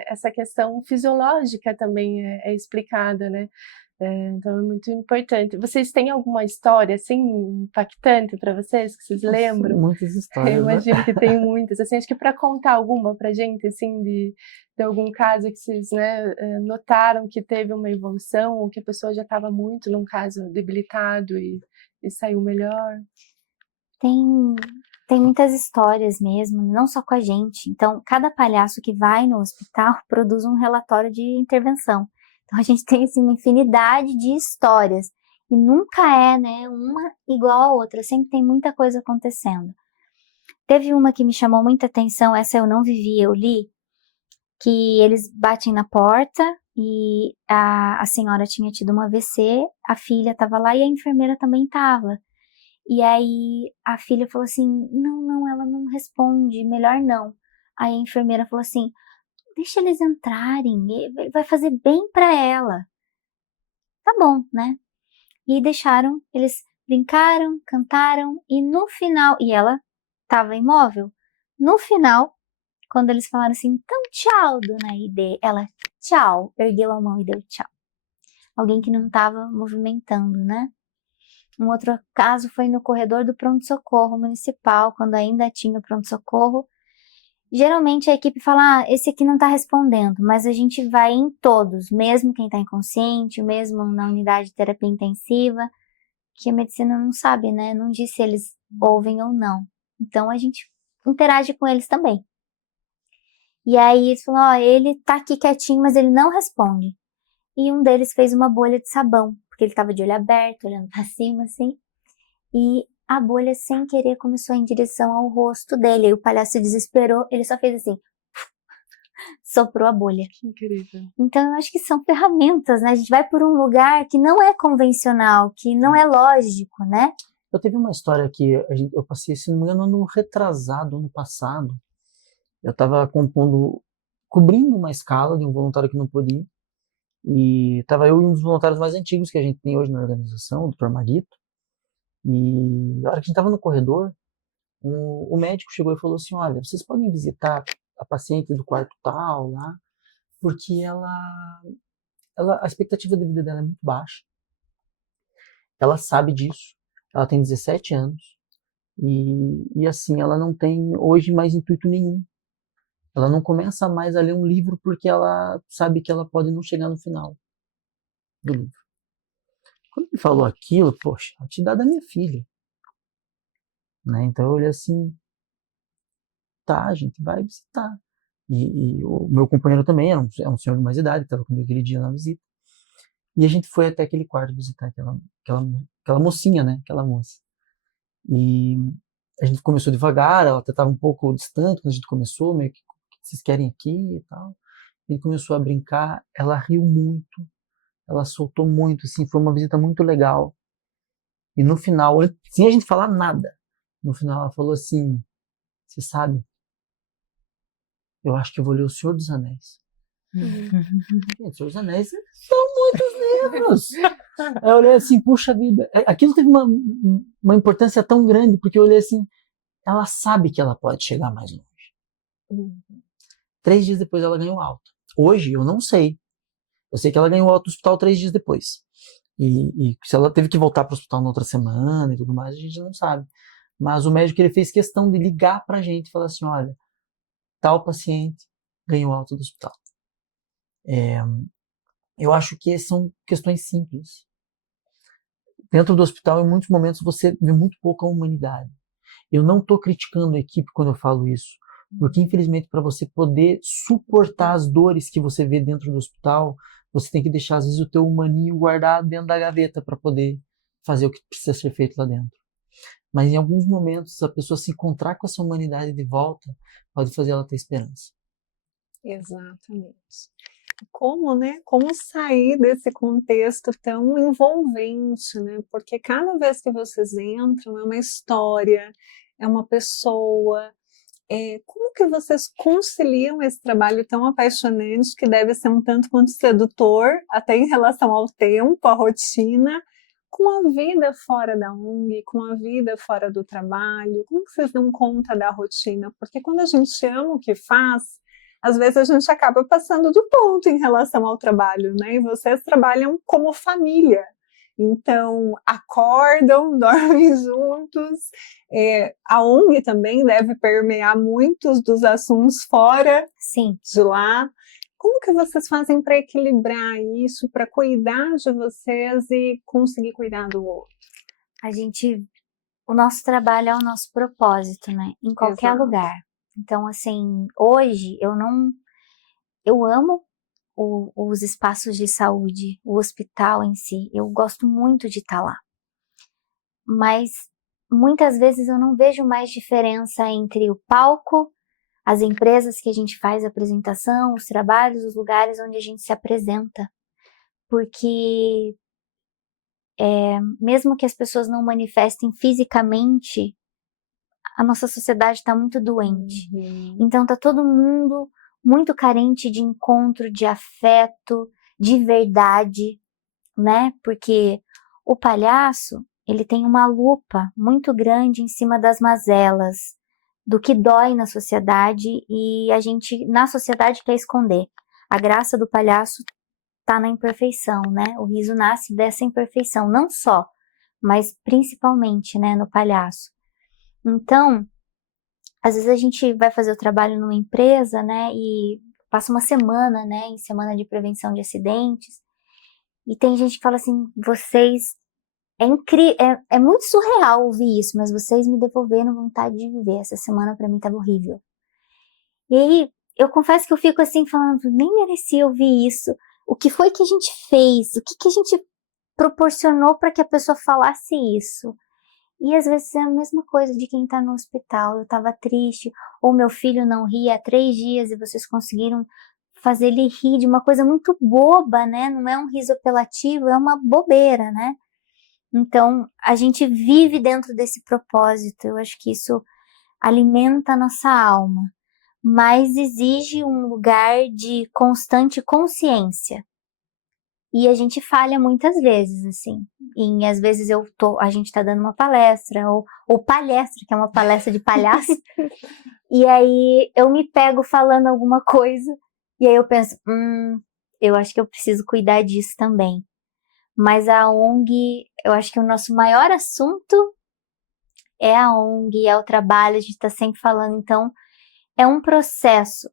essa questão fisiológica também é explicada, né? Então é muito importante. Vocês têm alguma história assim impactante para vocês que vocês lembram? Muitas histórias. Eu imagino que tem muitas. Assim, acho que para contar alguma para gente assim de algum caso que vocês, né, notaram que teve uma evolução ou que a pessoa já estava muito num caso debilitado e saiu melhor. Tem muitas histórias mesmo, não só com a gente. Então, cada palhaço que vai no hospital produz um relatório de intervenção. Então, a gente tem assim, uma infinidade de histórias. E nunca é, né, uma igual a outra. Sempre tem muita coisa acontecendo. Teve uma que me chamou muita atenção, essa eu não vivi, eu li, que eles batem na porta e a senhora tinha tido um AVC, a filha estava lá e a enfermeira também estava. E aí a filha falou assim, não, ela não responde, melhor não. Aí a enfermeira falou assim, deixa eles entrarem, vai fazer bem para ela. Tá bom, né? E deixaram, eles brincaram, cantaram e no final, e ela estava imóvel, no final, quando eles falaram assim, então tchau, dona Ide, ela, tchau, ergueu a mão e deu tchau. Alguém que não estava movimentando, né? Um outro caso foi no corredor do pronto-socorro municipal, quando ainda tinha o pronto-socorro. Geralmente a equipe fala, esse aqui não está respondendo, mas a gente vai em todos, mesmo quem está inconsciente, mesmo na unidade de terapia intensiva, que a medicina não sabe, né? Não diz se eles ouvem ou não. Então a gente interage com eles também. E aí eles falaram, ele tá aqui quietinho, mas ele não responde. E um deles fez uma bolha de sabão, porque ele estava de olho aberto, olhando para cima, assim. E a bolha, sem querer, começou em direção ao rosto dele. Aí o palhaço se desesperou, ele só fez assim, soprou a bolha. Que incrível. Então eu acho que são ferramentas, né? A gente vai por um lugar que não é convencional, que não é lógico, né? Eu teve uma história que eu passei, se não me engano, ano retrasado, ano passado. Eu estava cobrindo uma escala de um voluntário que não podia ir. E estava eu e um dos voluntários mais antigos que a gente tem hoje na organização, o Dr. Marito. E na hora que a gente estava no corredor, o médico chegou e falou assim, olha, vocês podem visitar a paciente do quarto tal lá, porque a expectativa de vida dela é muito baixa. Ela sabe disso. Ela tem 17 anos. E assim, ela não tem hoje mais intuito nenhum. Ela não começa mais a ler um livro porque ela sabe que ela pode não chegar no final do livro. Quando ele falou aquilo, poxa, a te dá da minha filha. Né? Então eu olhei assim, tá, a gente vai visitar. E o meu companheiro também é um senhor de mais idade, estava comigo aquele dia na visita. E a gente foi até aquele quarto visitar aquela mocinha, né? Aquela moça. E a gente começou devagar, ela até estava um pouco distante quando a gente começou, meio que, o que vocês querem aqui e tal. A gente começou a brincar, ela riu muito, ela soltou muito, assim, foi uma visita muito legal. E no final, sem a gente falar nada, no final ela falou assim, você sabe, eu acho que eu vou ler O Senhor dos Anéis. Gente, O Senhor dos Anéis são muitos livros. Aí eu olhei assim, puxa vida, aquilo teve uma importância tão grande, porque eu olhei assim, ela sabe que ela pode chegar mais longe. 3 dias depois ela ganhou alta. Hoje eu não sei. Eu sei que ela ganhou alta no hospital 3 dias depois. E se ela teve que voltar para o hospital na outra semana e tudo mais, a gente não sabe. Mas o médico ele fez questão de ligar para a gente e falar assim, olha, tal paciente ganhou alta do hospital. Eu acho que são questões simples. Dentro do hospital, em muitos momentos, você vê muito pouca humanidade. Eu não estou criticando a equipe quando eu falo isso, porque infelizmente para você poder suportar as dores que você vê dentro do hospital, você tem que deixar às vezes o teu humaninho guardado dentro da gaveta para poder fazer o que precisa ser feito lá dentro. Mas em alguns momentos, a pessoa se encontrar com essa humanidade de volta pode fazer ela ter esperança. Exatamente. Como, né? Como sair desse contexto tão envolvente, né? Porque cada vez que vocês entram é uma história, é uma pessoa. Como que vocês conciliam esse trabalho tão apaixonante que deve ser um tanto quanto sedutor, até em relação ao tempo, à rotina, com a vida fora da ONG, com a vida fora do trabalho? Como que vocês dão conta da rotina? Porque quando a gente ama o que faz, às vezes a gente acaba passando do ponto em relação ao trabalho, né? E vocês trabalham como família. Então, acordam, dormem juntos. A ONG também deve permear muitos dos assuntos fora Sim. de lá. Como que vocês fazem para equilibrar isso, para cuidar de vocês e conseguir cuidar do outro? O nosso trabalho é o nosso propósito, né? Em qualquer Exato. lugar. Então, assim, hoje eu amo os espaços de saúde, o hospital em si. Eu gosto muito de estar lá. Mas muitas vezes eu não vejo mais diferença entre o palco, as empresas que a gente faz a apresentação, os trabalhos, os lugares onde a gente se apresenta. Porque mesmo que as pessoas não manifestem fisicamente, a nossa sociedade está muito doente. Então tá todo mundo muito carente de encontro, de afeto, de verdade, né? Porque o palhaço, ele tem uma lupa muito grande em cima das mazelas, do que dói na sociedade, e a gente, na sociedade, quer esconder. A graça do palhaço está na imperfeição, né? O riso nasce dessa imperfeição, não só, mas principalmente, né, no palhaço. Então, às vezes a gente vai fazer o trabalho numa empresa, né, e passa uma semana, né, em semana de prevenção de acidentes, e tem gente que fala assim, vocês, é muito surreal ouvir isso, mas vocês me devolveram vontade de viver, essa semana pra mim tava horrível. E aí, eu confesso que eu fico assim, falando, nem merecia ouvir isso, o que foi que a gente fez, o que a gente proporcionou para que a pessoa falasse isso? E às vezes é a mesma coisa de quem está no hospital, eu estava triste, ou meu filho não ria há 3 dias e vocês conseguiram fazer ele rir de uma coisa muito boba, né? Não é um riso apelativo, é uma bobeira, né? Então, a gente vive dentro desse propósito, eu acho que isso alimenta a nossa alma, mas exige um lugar de constante consciência. E a gente falha muitas vezes, assim. E às vezes a gente tá dando uma palestra, ou palestra, que é uma palestra de palhaço, e aí eu me pego falando alguma coisa, e aí eu penso, eu acho que eu preciso cuidar disso também. Mas a ONG, eu acho que o nosso maior assunto é a ONG, é o trabalho, a gente tá sempre falando, então é um processo.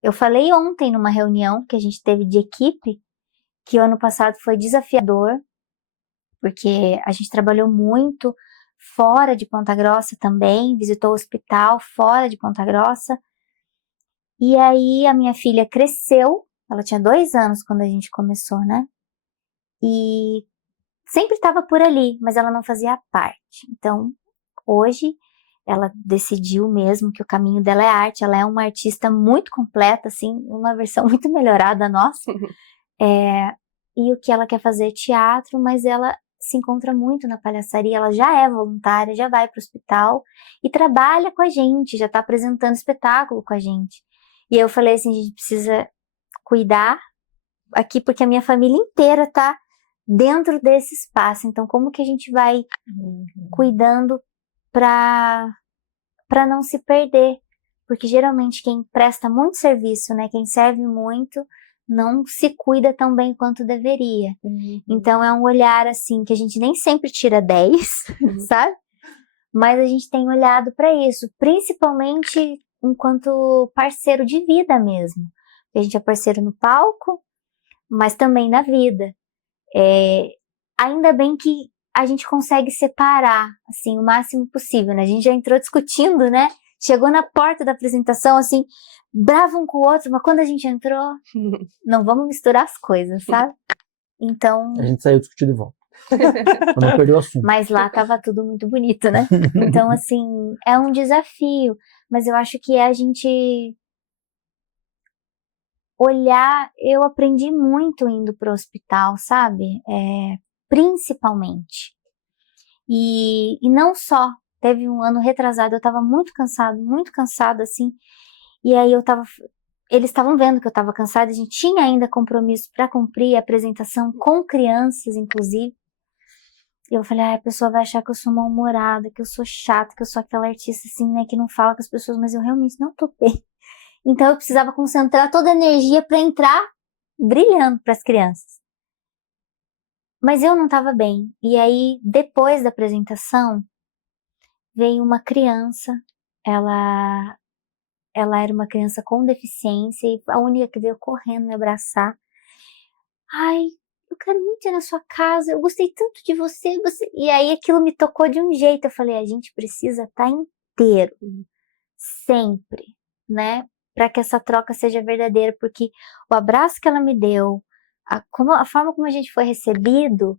Eu falei ontem numa reunião que a gente teve de equipe, que o ano passado foi desafiador, porque a gente trabalhou muito fora de Ponta Grossa também, visitou o hospital fora de Ponta Grossa, e aí a minha filha cresceu, ela tinha 2 anos quando a gente começou, né? E sempre estava por ali, mas ela não fazia parte. Então, hoje, ela decidiu mesmo que o caminho dela é arte, ela é uma artista muito completa, assim, uma versão muito melhorada nossa. E o que ela quer fazer é teatro, mas ela se encontra muito na palhaçaria, ela já é voluntária, já vai para o hospital e trabalha com a gente, já está apresentando espetáculo com a gente. E eu falei assim, a gente precisa cuidar aqui, porque a minha família inteira está dentro desse espaço, então como que a gente vai cuidando para não se perder? Porque geralmente quem presta muito serviço, né, quem serve muito, não se cuida tão bem quanto deveria. Então é um olhar assim que a gente nem sempre tira 10, sabe? Mas a gente tem olhado para isso, principalmente enquanto parceiro de vida mesmo. A gente é parceiro no palco, mas também na vida. Ainda bem que a gente consegue separar assim o máximo possível, né? A gente já entrou discutindo, né? Chegou na porta da apresentação, assim, bravo um com o outro, mas quando a gente entrou, não vamos misturar as coisas, sabe? Então... A gente saiu discutindo de volta. Pra não perder o assunto. Mas lá tava tudo muito bonito, né? Então, assim, é um desafio, mas eu acho que é a gente olhar... Eu aprendi muito indo pro hospital, sabe? Principalmente. E não só. Teve um ano retrasado, eu tava muito cansada, assim, e aí eles estavam vendo que eu tava cansada, a gente tinha ainda compromisso para cumprir, a apresentação com crianças, inclusive, e eu falei, a pessoa vai achar que eu sou mal-humorada, que eu sou chata, que eu sou aquela artista, assim, né, que não fala com as pessoas, mas eu realmente não tô bem. Então eu precisava concentrar toda a energia para entrar brilhando para as crianças. Mas eu não tava bem, e aí, depois da apresentação, veio uma criança, ela era uma criança com deficiência e a única que veio correndo me abraçar. Ai, eu quero muito ir na sua casa, eu gostei tanto de você. E aí aquilo me tocou de um jeito, eu falei, a gente precisa estar inteiro, sempre, né? Para que essa troca seja verdadeira, porque o abraço que ela me deu, a forma como a gente foi recebido,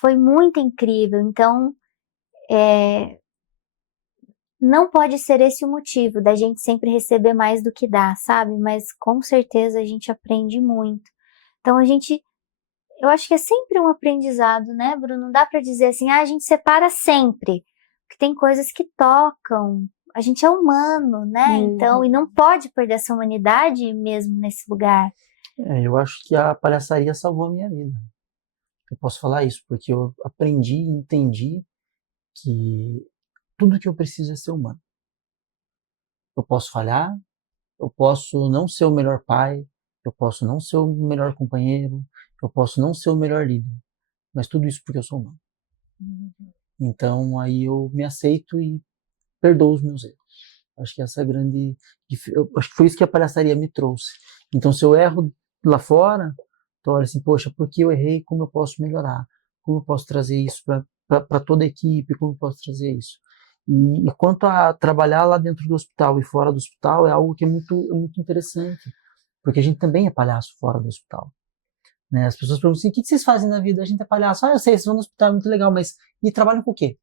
foi muito incrível. Então, não pode ser esse o motivo da gente sempre receber mais do que dá, sabe? Mas com certeza a gente aprende muito. Então eu acho que é sempre um aprendizado, né, Bruno? Não dá para dizer assim, a gente separa sempre, porque tem coisas que tocam. A gente é humano, né? Então, e não pode perder essa humanidade mesmo nesse lugar. Eu acho que a palhaçaria salvou a minha vida. Eu posso falar isso, porque eu aprendi e entendi que tudo que eu preciso é ser humano. Eu posso falhar, eu posso não ser o melhor pai, eu posso não ser o melhor companheiro, eu posso não ser o melhor líder, mas tudo isso porque eu sou humano. Então aí eu me aceito e perdoo os meus erros. Acho que essa é a grande... acho que foi isso que a palhaçaria me trouxe. Então se eu erro lá fora, então olha assim, poxa, por que eu errei? Como eu posso melhorar? Como eu posso trazer isso para toda a equipe? Como eu posso trazer isso? E quanto a trabalhar lá dentro do hospital e fora do hospital, é algo que é muito interessante, porque a gente também é palhaço fora do hospital. Né? As pessoas perguntam assim, o que vocês fazem na vida? A gente é palhaço. Eu sei, vocês vão no hospital, é muito legal, mas e trabalham com o quê?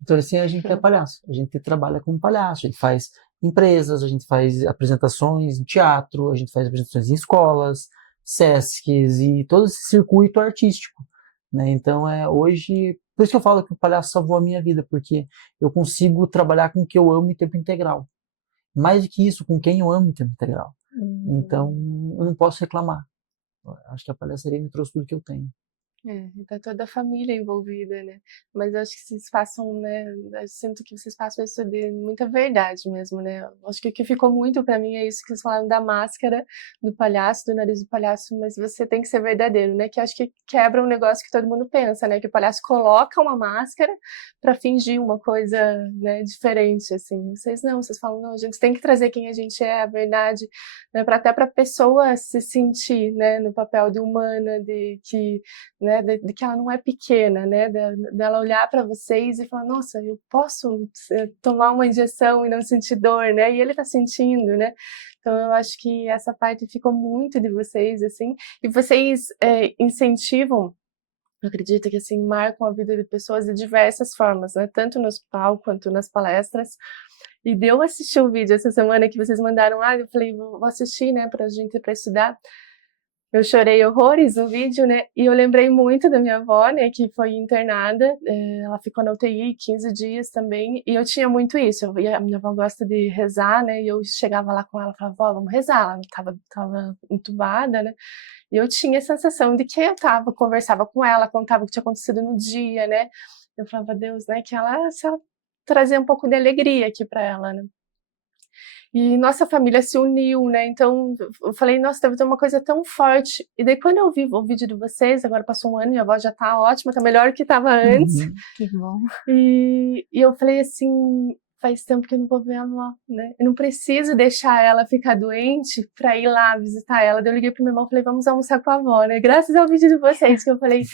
Então assim, a gente é palhaço. A gente trabalha como palhaço, a gente faz empresas, a gente faz apresentações em teatro, a gente faz apresentações em escolas, SESCs e todo esse circuito artístico. Né? Então hoje, por isso que eu falo que o palhaço salvou a minha vida, porque eu consigo trabalhar com o que eu amo em tempo integral. Mais do que isso, com quem eu amo em tempo integral. Então eu não posso reclamar. Acho que a palhaçaria me trouxe tudo que eu tenho. E tá toda a família envolvida, né? Mas eu acho que vocês passam, né? Eu sinto que vocês passam isso de muita verdade mesmo, né? Eu acho que o que ficou muito pra mim é isso que vocês falaram da máscara do palhaço, do nariz do palhaço, mas você tem que ser verdadeiro, né? Que eu acho que quebra um negócio que todo mundo pensa, né? Que o palhaço coloca uma máscara pra fingir uma coisa, né, diferente, assim. Vocês não, vocês falam, não, a gente tem que trazer quem a gente é, a verdade, né? Até pra pessoa se sentir, né, no papel de humana, de que, né, de que ela não é pequena, né, dela olhar para vocês e falar, nossa, eu posso tomar uma injeção e não sentir dor, né, e ele tá sentindo, né, então eu acho que essa parte ficou muito de vocês, assim, e vocês incentivam, eu acredito que, assim, marcam a vida de pessoas de diversas formas, né, tanto no hospital quanto nas palestras, e deu assistir o vídeo essa semana que vocês mandaram, eu falei, vou assistir, né, pra gente, pra estudar. Eu chorei horrores no vídeo, né, e eu lembrei muito da minha avó, né, que foi internada, ela ficou na UTI 15 dias também, e eu tinha muito isso, a minha avó gosta de rezar, né, e eu chegava lá com ela e falava, vó, vamos rezar, ela tava entubada, né, e eu tinha a sensação de que eu conversava com ela, contava o que tinha acontecido no dia, né, eu falava, Deus, né, que ela trazia um pouco de alegria aqui para ela, né. E nossa família se uniu, né, então eu falei, nossa, deve ter uma coisa tão forte, e daí quando eu vi o vídeo de vocês, agora passou 1 ano, minha avó já tá ótima, tá melhor que tava antes, Que bom. e eu falei assim, faz tempo que eu não vou ver a avó, né, eu não preciso deixar ela ficar doente pra ir lá visitar ela, daí eu liguei pro meu irmão e falei, vamos almoçar com a avó, né, graças ao vídeo de vocês, que eu falei,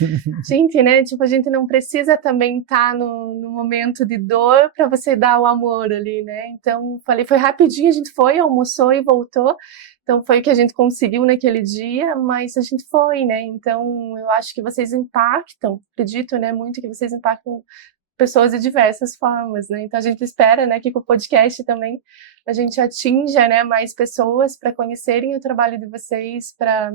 gente, né, tipo, a gente não precisa também estar no momento de dor pra você dar o amor ali, né, então, falei, foi rapidinho, a gente foi, almoçou e voltou, então foi o que a gente conseguiu naquele dia, mas a gente foi, né, então eu acho que vocês impactam, acredito, né, muito que vocês impactam pessoas de diversas formas, né, então a gente espera, né, que com o podcast também a gente atinja, né, mais pessoas para conhecerem o trabalho de vocês, para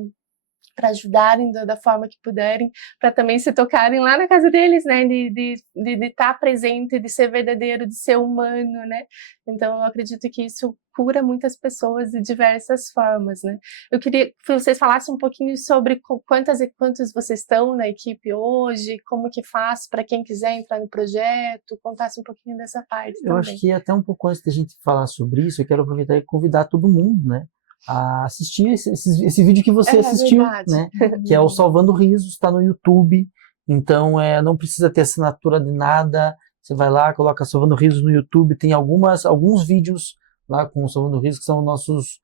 ajudarem da forma que puderem, para também se tocarem lá na casa deles, né, de estar presente, de ser verdadeiro, de ser humano, né, então eu acredito que isso cura muitas pessoas de diversas formas, né. Eu queria que vocês falassem um pouquinho sobre quantos vocês estão na equipe hoje, como que faz para quem quiser entrar no projeto, contasse um pouquinho dessa parte também. Eu acho que até um pouco antes da gente falar sobre isso, eu quero aproveitar e convidar todo mundo, né, a assistir esse vídeo que você assistiu, verdade. né, que é o Salvando Risos, está no YouTube, então não precisa ter assinatura de nada, você vai lá, coloca Salvando Risos no YouTube, tem alguns vídeos lá com o Salvando Risos, que são nossos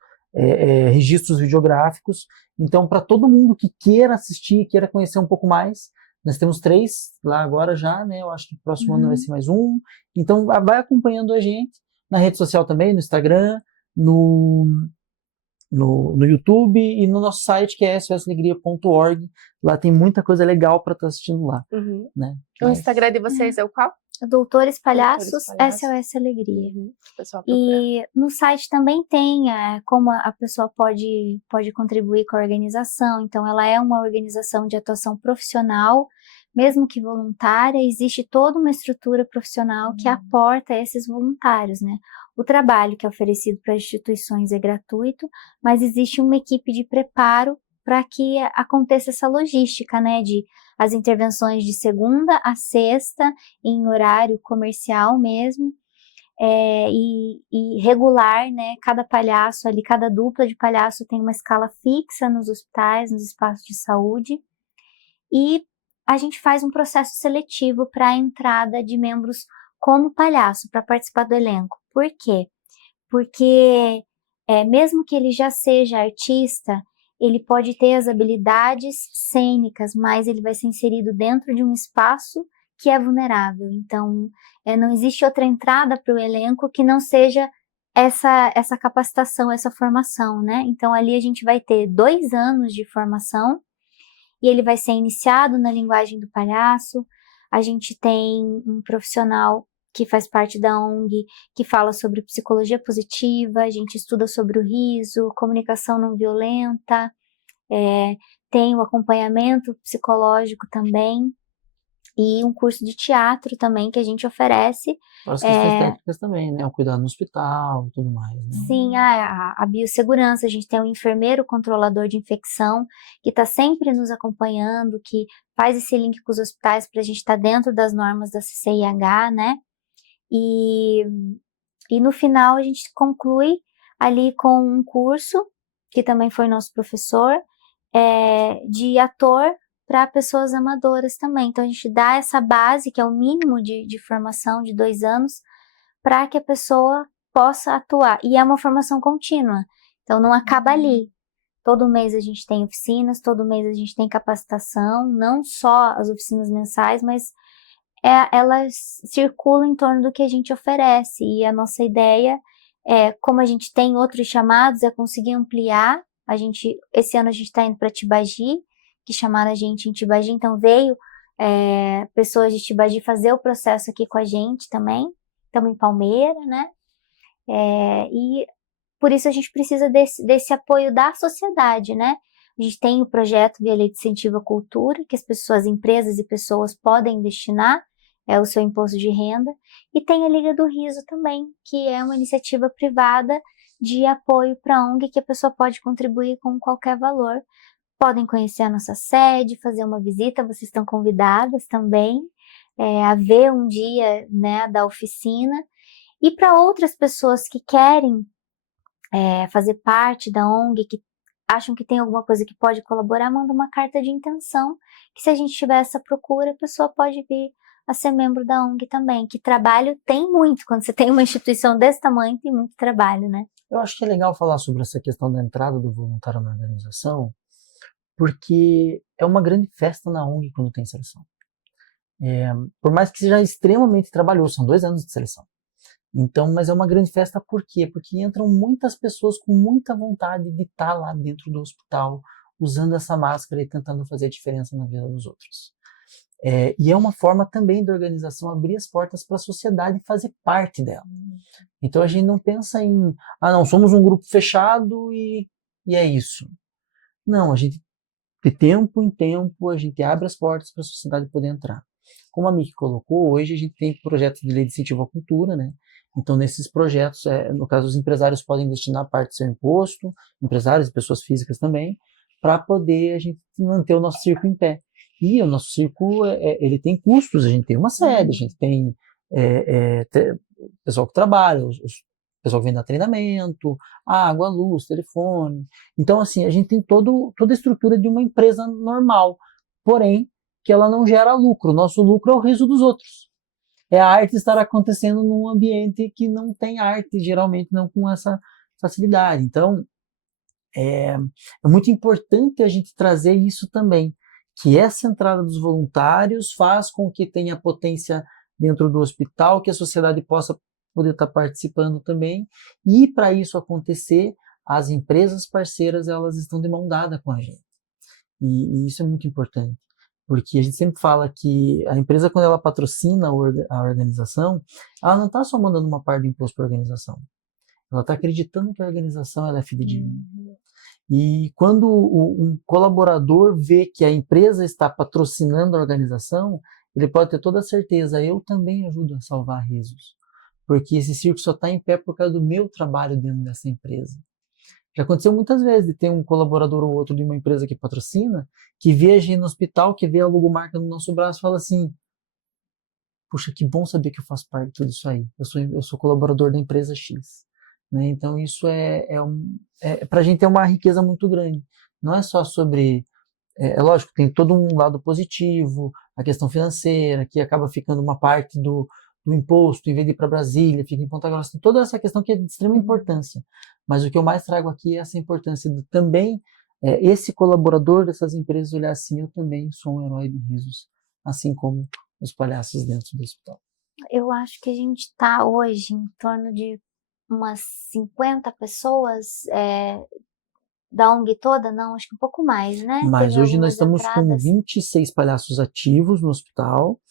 registros videográficos, então para todo mundo que queira assistir, queira conhecer um pouco mais, nós temos 3 lá agora já, né, eu acho que no próximo ano vai ser mais 1, então vai acompanhando a gente, na rede social também, no Instagram, no YouTube e no nosso site, que é sosalegria.org. Lá tem muita coisa legal para estar assistindo lá. Né? O Instagram de vocês é o qual? Doutores Palhaços, Doutores Palhaços. SOS Alegria. O pessoal procura. E no site também tem como a pessoa pode contribuir com a organização. Então, ela é uma organização de atuação profissional, mesmo que voluntária, existe toda uma estrutura profissional que aporta esses voluntários, né? O trabalho que é oferecido para as instituições é gratuito, mas existe uma equipe de preparo para que aconteça essa logística, né? De as intervenções de segunda a sexta, em horário comercial mesmo, e regular, né? Cada palhaço ali, cada dupla de palhaço tem uma escala fixa nos hospitais, nos espaços de saúde, e a gente faz um processo seletivo para a entrada de membros como palhaço, para participar do elenco. Por quê? Porque mesmo que ele já seja artista, ele pode ter as habilidades cênicas, mas ele vai ser inserido dentro de um espaço que é vulnerável. Então, não existe outra entrada para o elenco que não seja essa capacitação, essa formação, né? Então, ali a gente vai ter 2 anos de formação, e ele vai ser iniciado na linguagem do palhaço. A gente tem um profissional que faz parte da ONG, que fala sobre psicologia positiva, a gente estuda sobre o riso, comunicação não violenta, tem o acompanhamento psicológico também, e um curso de teatro também que a gente oferece. As questões técnicas também, né? O cuidado no hospital e tudo mais, né? Sim, a biossegurança, a gente tem um enfermeiro controlador de infecção que está sempre nos acompanhando, que faz esse link com os hospitais para a gente estar dentro das normas da CCIH, né? E no final a gente conclui ali com um curso, que também foi nosso professor, de ator para pessoas amadoras também. Então a gente dá essa base, que é o mínimo de formação de 2 anos, para que a pessoa possa atuar. E é uma formação contínua, então não acaba ali. Todo mês a gente tem oficinas, todo mês a gente tem capacitação, não só as oficinas mensais, mas elas circulam em torno do que a gente oferece. E a nossa ideia como a gente tem outros chamados, é conseguir ampliar. Esse ano a gente está indo para Tibagi, que chamaram a gente em Tibagi, então veio pessoas de Tibagi fazer o processo aqui com a gente também. Estamos em Palmeira, né? E por isso a gente precisa desse apoio da sociedade, né? A gente tem o projeto Via Lei de Incentivo à Cultura, que as empresas e pessoas podem destinar o seu imposto de renda, e tem a Liga do Riso também, que é uma iniciativa privada de apoio para a ONG, que a pessoa pode contribuir com qualquer valor. Podem conhecer a nossa sede, fazer uma visita, vocês estão convidadas também a ver um dia, né, da oficina. E para outras pessoas que querem fazer parte da ONG, que acham que tem alguma coisa que pode colaborar, manda uma carta de intenção, que se a gente tiver essa procura, a pessoa pode vir a ser membro da ONG também, que trabalho tem muito. Quando você tem uma instituição desse tamanho, tem muito trabalho, né? Eu acho que é legal falar sobre essa questão da entrada do voluntário na organização, porque é uma grande festa na ONG quando tem seleção. Por mais que seja extremamente trabalhoso, são 2 anos de seleção. Então, mas é uma grande festa por quê? Porque entram muitas pessoas com muita vontade de estar lá dentro do hospital, usando essa máscara e tentando fazer a diferença na vida dos outros. E é uma forma também da organização abrir as portas para a sociedade e fazer parte dela. Então a gente não pensa em, não, somos um grupo fechado e é isso. Não, a gente, de tempo em tempo, a gente abre as portas para a sociedade poder entrar. Como a Miki colocou, hoje a gente tem projetos de lei de incentivo à cultura, né? Então, nesses projetos, no caso, os empresários podem destinar parte do seu imposto, empresários e pessoas físicas também, para poder a gente manter o nosso circo em pé. E o nosso circo, ele tem custos, a gente tem uma sede, a gente tem pessoal que trabalha, o pessoal que vem dar treinamento, água, luz, telefone. Então, assim, a gente tem toda a estrutura de uma empresa normal, porém, que ela não gera lucro. O nosso lucro é o riso dos outros. É a arte estar acontecendo num ambiente que não tem arte, geralmente não com essa facilidade. Então, é muito importante a gente trazer isso também, que essa entrada dos voluntários faz com que tenha potência dentro do hospital, que a sociedade possa poder estar participando também, e para isso acontecer, as empresas parceiras, elas estão de mão dada com a gente. E isso é muito importante. Porque a gente sempre fala que a empresa, quando ela patrocina a organização, ela não está só mandando uma parte do imposto para a organização. Ela está acreditando que a organização ela é fidedigna. E quando um colaborador vê que a empresa está patrocinando a organização, ele pode ter toda a certeza, eu também ajudo a salvar risos. Porque esse circo só está em pé por causa do meu trabalho dentro dessa empresa. Já aconteceu muitas vezes de ter um colaborador ou outro de uma empresa que patrocina, que vê a gente no hospital, que vê a logomarca no nosso braço e fala assim, puxa, que bom saber que eu faço parte de tudo isso aí. Eu sou colaborador da empresa X. Né? Então isso para a gente é uma riqueza muito grande. Não é só sobre... É lógico, tem todo um lado positivo, a questão financeira, que acaba ficando uma parte do imposto, em vez de ir para Brasília, fica em Ponta Grossa. Tem toda essa questão que é de extrema importância. Mas o que eu mais trago aqui é essa importância de também esse colaborador dessas empresas olhar assim, eu também sou um herói de risos, assim como os palhaços dentro do hospital. Eu acho que a gente está hoje em torno de umas 50 pessoas da ONG toda, não, acho que um pouco mais, né? Mas Teve hoje nós algumas estamos com entradas. 26 palhaços ativos no hospital.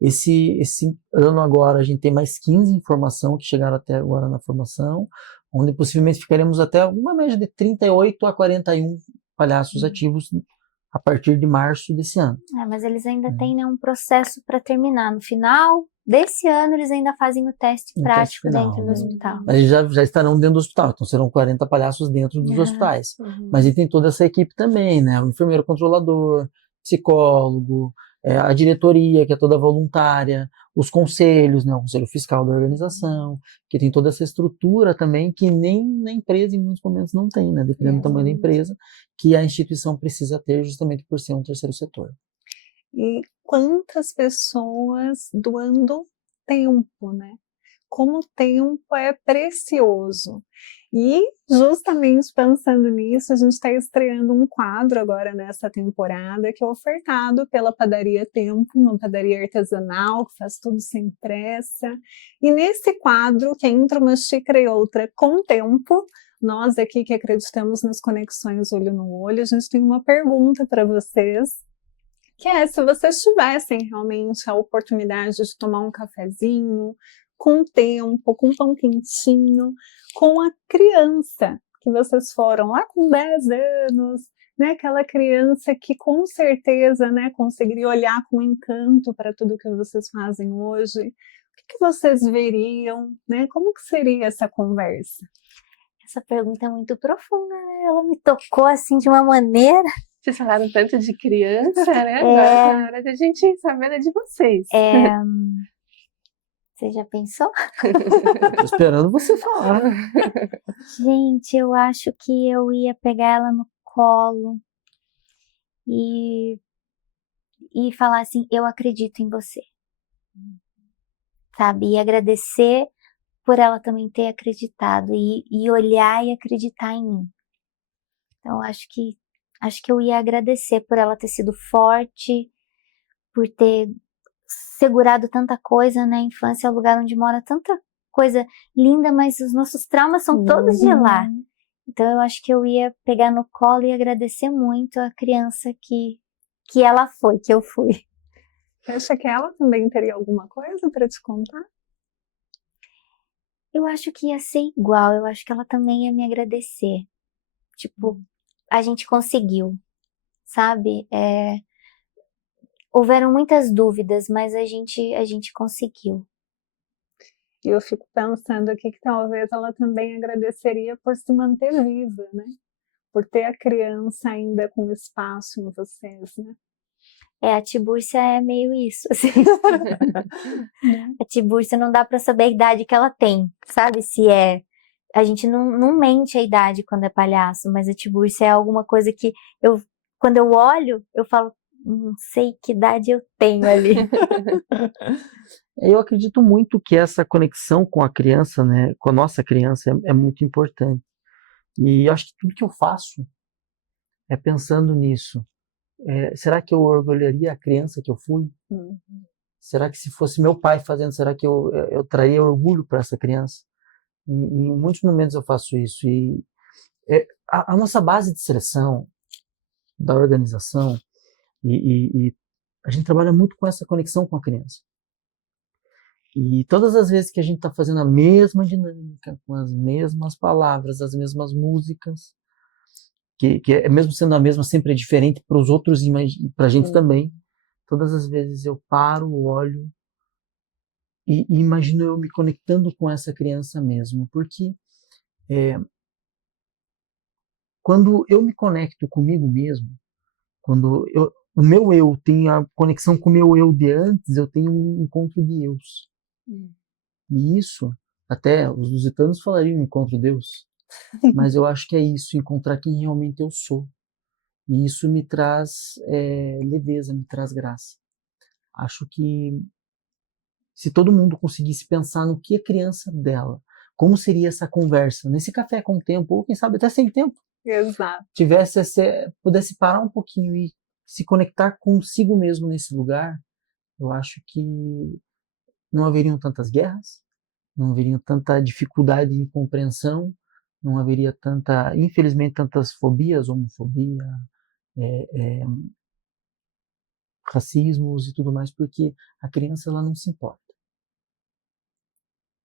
Esse ano agora a gente tem mais 15 em formação, que chegaram até agora na formação, onde possivelmente ficaremos até uma média de 38 a 41 palhaços ativos a partir de março desse ano. Mas eles ainda têm, né, um processo para terminar. No final desse ano, eles ainda fazem o teste prático dentro do hospital. Mas eles já estarão dentro do hospital, então serão 40 palhaços dentro dos hospitais. Mas e tem toda essa equipe também, né? O enfermeiro controlador, psicólogo, a diretoria, que é toda voluntária, os conselhos, né? O conselho fiscal da organização, que tem toda essa estrutura também que nem na empresa em muitos momentos não tem, né? Dependendo do tamanho da empresa, que a instituição precisa ter justamente por ser um terceiro setor. E quantas pessoas doando tempo, né? Como o tempo é precioso. E justamente pensando nisso, a gente está estreando um quadro agora nessa temporada que é ofertado pela Padaria Tempo, uma padaria artesanal que faz tudo sem pressa. E nesse quadro, que é Entre uma Xícara e Outra com Tempo, nós aqui que acreditamos nas conexões olho no olho, a gente tem uma pergunta para vocês, que é se vocês tivessem realmente a oportunidade de tomar um cafezinho, com tempo, com pão quentinho, com a criança que vocês foram lá com 10 anos, né? Aquela criança que com certeza, né, conseguiria olhar com encanto para tudo que vocês fazem hoje. O que vocês veriam, né? Como que seria essa conversa? Essa pergunta é muito profunda, né? Ela me tocou assim de uma maneira. Vocês falaram tanto de criança, né? Agora é hora da gente saber de vocês. Você já pensou? Tô esperando você falar. Gente, eu acho que eu ia pegar ela no colo e falar assim, eu acredito em você. Sabe? E agradecer por ela também ter acreditado e olhar e acreditar em mim. Então, acho que eu ia agradecer por ela ter sido forte, por ter segurado tanta coisa na infância, é o lugar onde mora tanta coisa linda, mas os nossos traumas são todos de lá. Então eu acho que eu ia pegar no colo e agradecer muito a criança que ela foi, que eu fui. Você acha que ela também teria alguma coisa para te contar? Eu acho que ia ser igual, eu acho que ela também ia me agradecer. Tipo, a gente conseguiu, sabe? Houveram muitas dúvidas, mas a gente conseguiu. E eu fico pensando aqui que talvez ela também agradeceria por se manter viva, né? Por ter a criança ainda com espaço em vocês, né? A Tibúrcia é meio isso, assim. A Tibúrcia não dá para saber a idade que ela tem, sabe? A gente não mente a idade quando é palhaço, mas a Tibúrcia é alguma coisa que quando eu olho, eu falo, não sei que idade eu tenho ali. Eu acredito muito que essa conexão com a criança, né, com a nossa criança, é muito importante. E eu acho que tudo que eu faço é pensando nisso. Será que eu orgulharia a criança que eu fui? Será que se fosse meu pai fazendo, será que eu traria orgulho para essa criança? Em muitos momentos eu faço isso. E a nossa base de seleção da organização e a gente trabalha muito com essa conexão com a criança. E todas as vezes que a gente está fazendo a mesma dinâmica, com as mesmas palavras, as mesmas músicas, que é, mesmo sendo a mesma, sempre é diferente para os outros e para a gente também. Todas as vezes eu paro, olho e imagino eu me conectando com essa criança mesmo, porque quando eu me conecto comigo mesmo, quando o meu eu tem a conexão com o meu eu de antes, eu tenho um encontro de eus. E isso, até os lusitanos falariam encontro Deus, mas eu acho que é isso, encontrar quem realmente eu sou. E isso me traz leveza, me traz graça. Acho que se todo mundo conseguisse pensar no que a criança dela, como seria essa conversa, nesse café com tempo, ou quem sabe até sem tempo, Exato. pudesse parar um pouquinho e se conectar consigo mesmo nesse lugar, eu acho que não haveriam tantas guerras, não haveria tanta dificuldade de compreensão, não haveria infelizmente, tantas fobias, homofobia, racismos e tudo mais, porque a criança ela não se importa.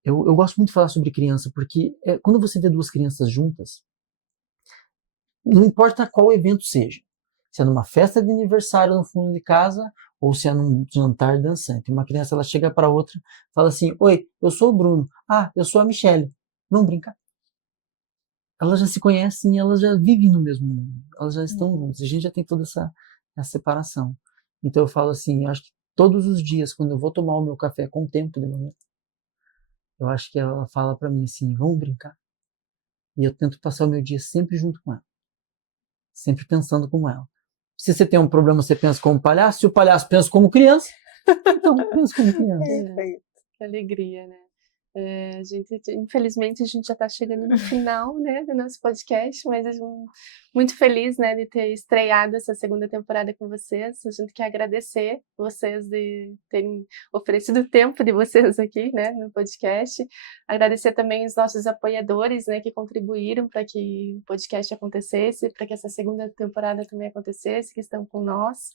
Eu gosto muito de falar sobre criança, porque quando você vê duas crianças juntas, não importa qual evento seja, se é numa festa de aniversário no fundo de casa, ou se é num jantar dançante. Uma criança ela chega para outra, fala assim: oi, eu sou o Bruno. Ah, eu sou a Michelle. Vamos brincar? Elas já se conhecem, elas já vivem no mesmo mundo, elas já estão juntas. A gente já tem toda essa separação. Então eu falo assim, eu acho que todos os dias, quando eu vou tomar o meu café com o tempo de manhã, eu acho que ela fala para mim assim: vamos brincar? E eu tento passar o meu dia sempre junto com ela, sempre pensando como ela. Se você tem um problema, você pensa como palhaço. Se o palhaço pensa como criança, então pensa como criança. Que alegria, né? Infelizmente, a gente já está chegando no final, né, do nosso podcast, mas a gente muito feliz, né, de ter estreado essa segunda temporada com vocês. A gente quer agradecer vocês de terem oferecido o tempo de vocês aqui, né, no podcast. Agradecer também os nossos apoiadores, né, que contribuíram para que o podcast acontecesse, para que essa segunda temporada também acontecesse, que estão com nós.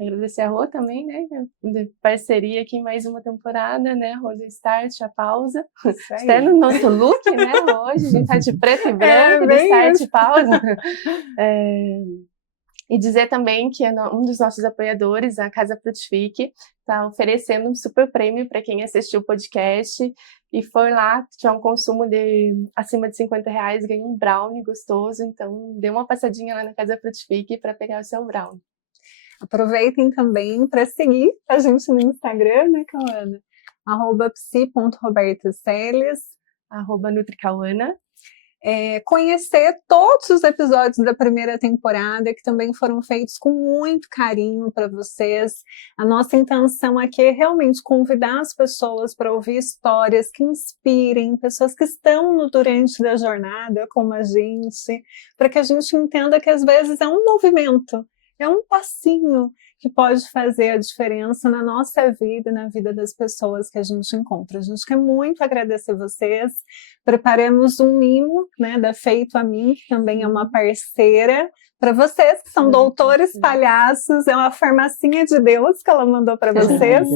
Agradecer a Rô também, né, de parceria aqui em mais uma temporada, né, Rô do Start, a pausa. Até no nosso look, né, hoje, a gente tá de preto e branco, de Start e pausa. E dizer também que um dos nossos apoiadores, a Casa Frutifique, está oferecendo um super prêmio para quem assistiu o podcast e for lá, tiver um consumo de acima de R$50, ganha um brownie gostoso. Então, dê uma passadinha lá na Casa Frutifique para pegar o seu brownie. Aproveitem também para seguir a gente no Instagram, né, Cauana? @psi.robertoceles, @nutricauana. Conhecer todos os episódios da primeira temporada, que também foram feitos com muito carinho para vocês. A nossa intenção aqui é realmente convidar as pessoas para ouvir histórias que inspirem, pessoas que estão durante da jornada, como a gente, para que a gente entenda que às vezes é um movimento, é um passinho que pode fazer a diferença na nossa vida e na vida das pessoas que a gente encontra. A gente quer muito agradecer vocês. Preparamos um mimo, né, da Feito a Mim, que também é uma parceira, para vocês que são doutores palhaços. É uma farmacinha de Deus que ela mandou para vocês.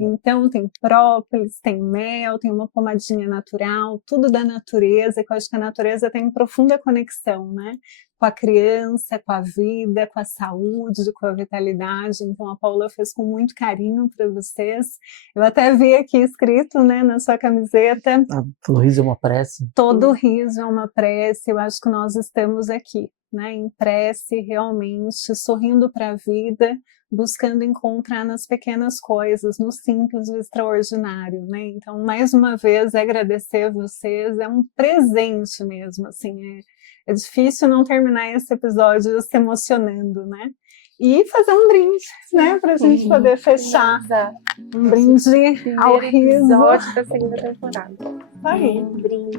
Então tem própolis, tem mel, tem uma pomadinha natural, tudo da natureza, que eu acho que a natureza tem profunda conexão, né, com a criança, com a vida, com a saúde, com a vitalidade. Então a Paula fez com muito carinho para vocês. Eu até vi aqui escrito, né, na sua camiseta: todo riso é uma prece. Todo riso é uma prece. Eu acho que nós estamos aqui, né, em prece, realmente, sorrindo para a vida, buscando encontrar nas pequenas coisas, no simples e extraordinário, né? Então, mais uma vez, agradecer a vocês, é um presente mesmo, assim, é difícil não terminar esse episódio se emocionando, né? E fazer um brinde, né, para a gente poder fechar. Um brinde ao riso. Episódio da segunda temporada. Aí. Um brinde.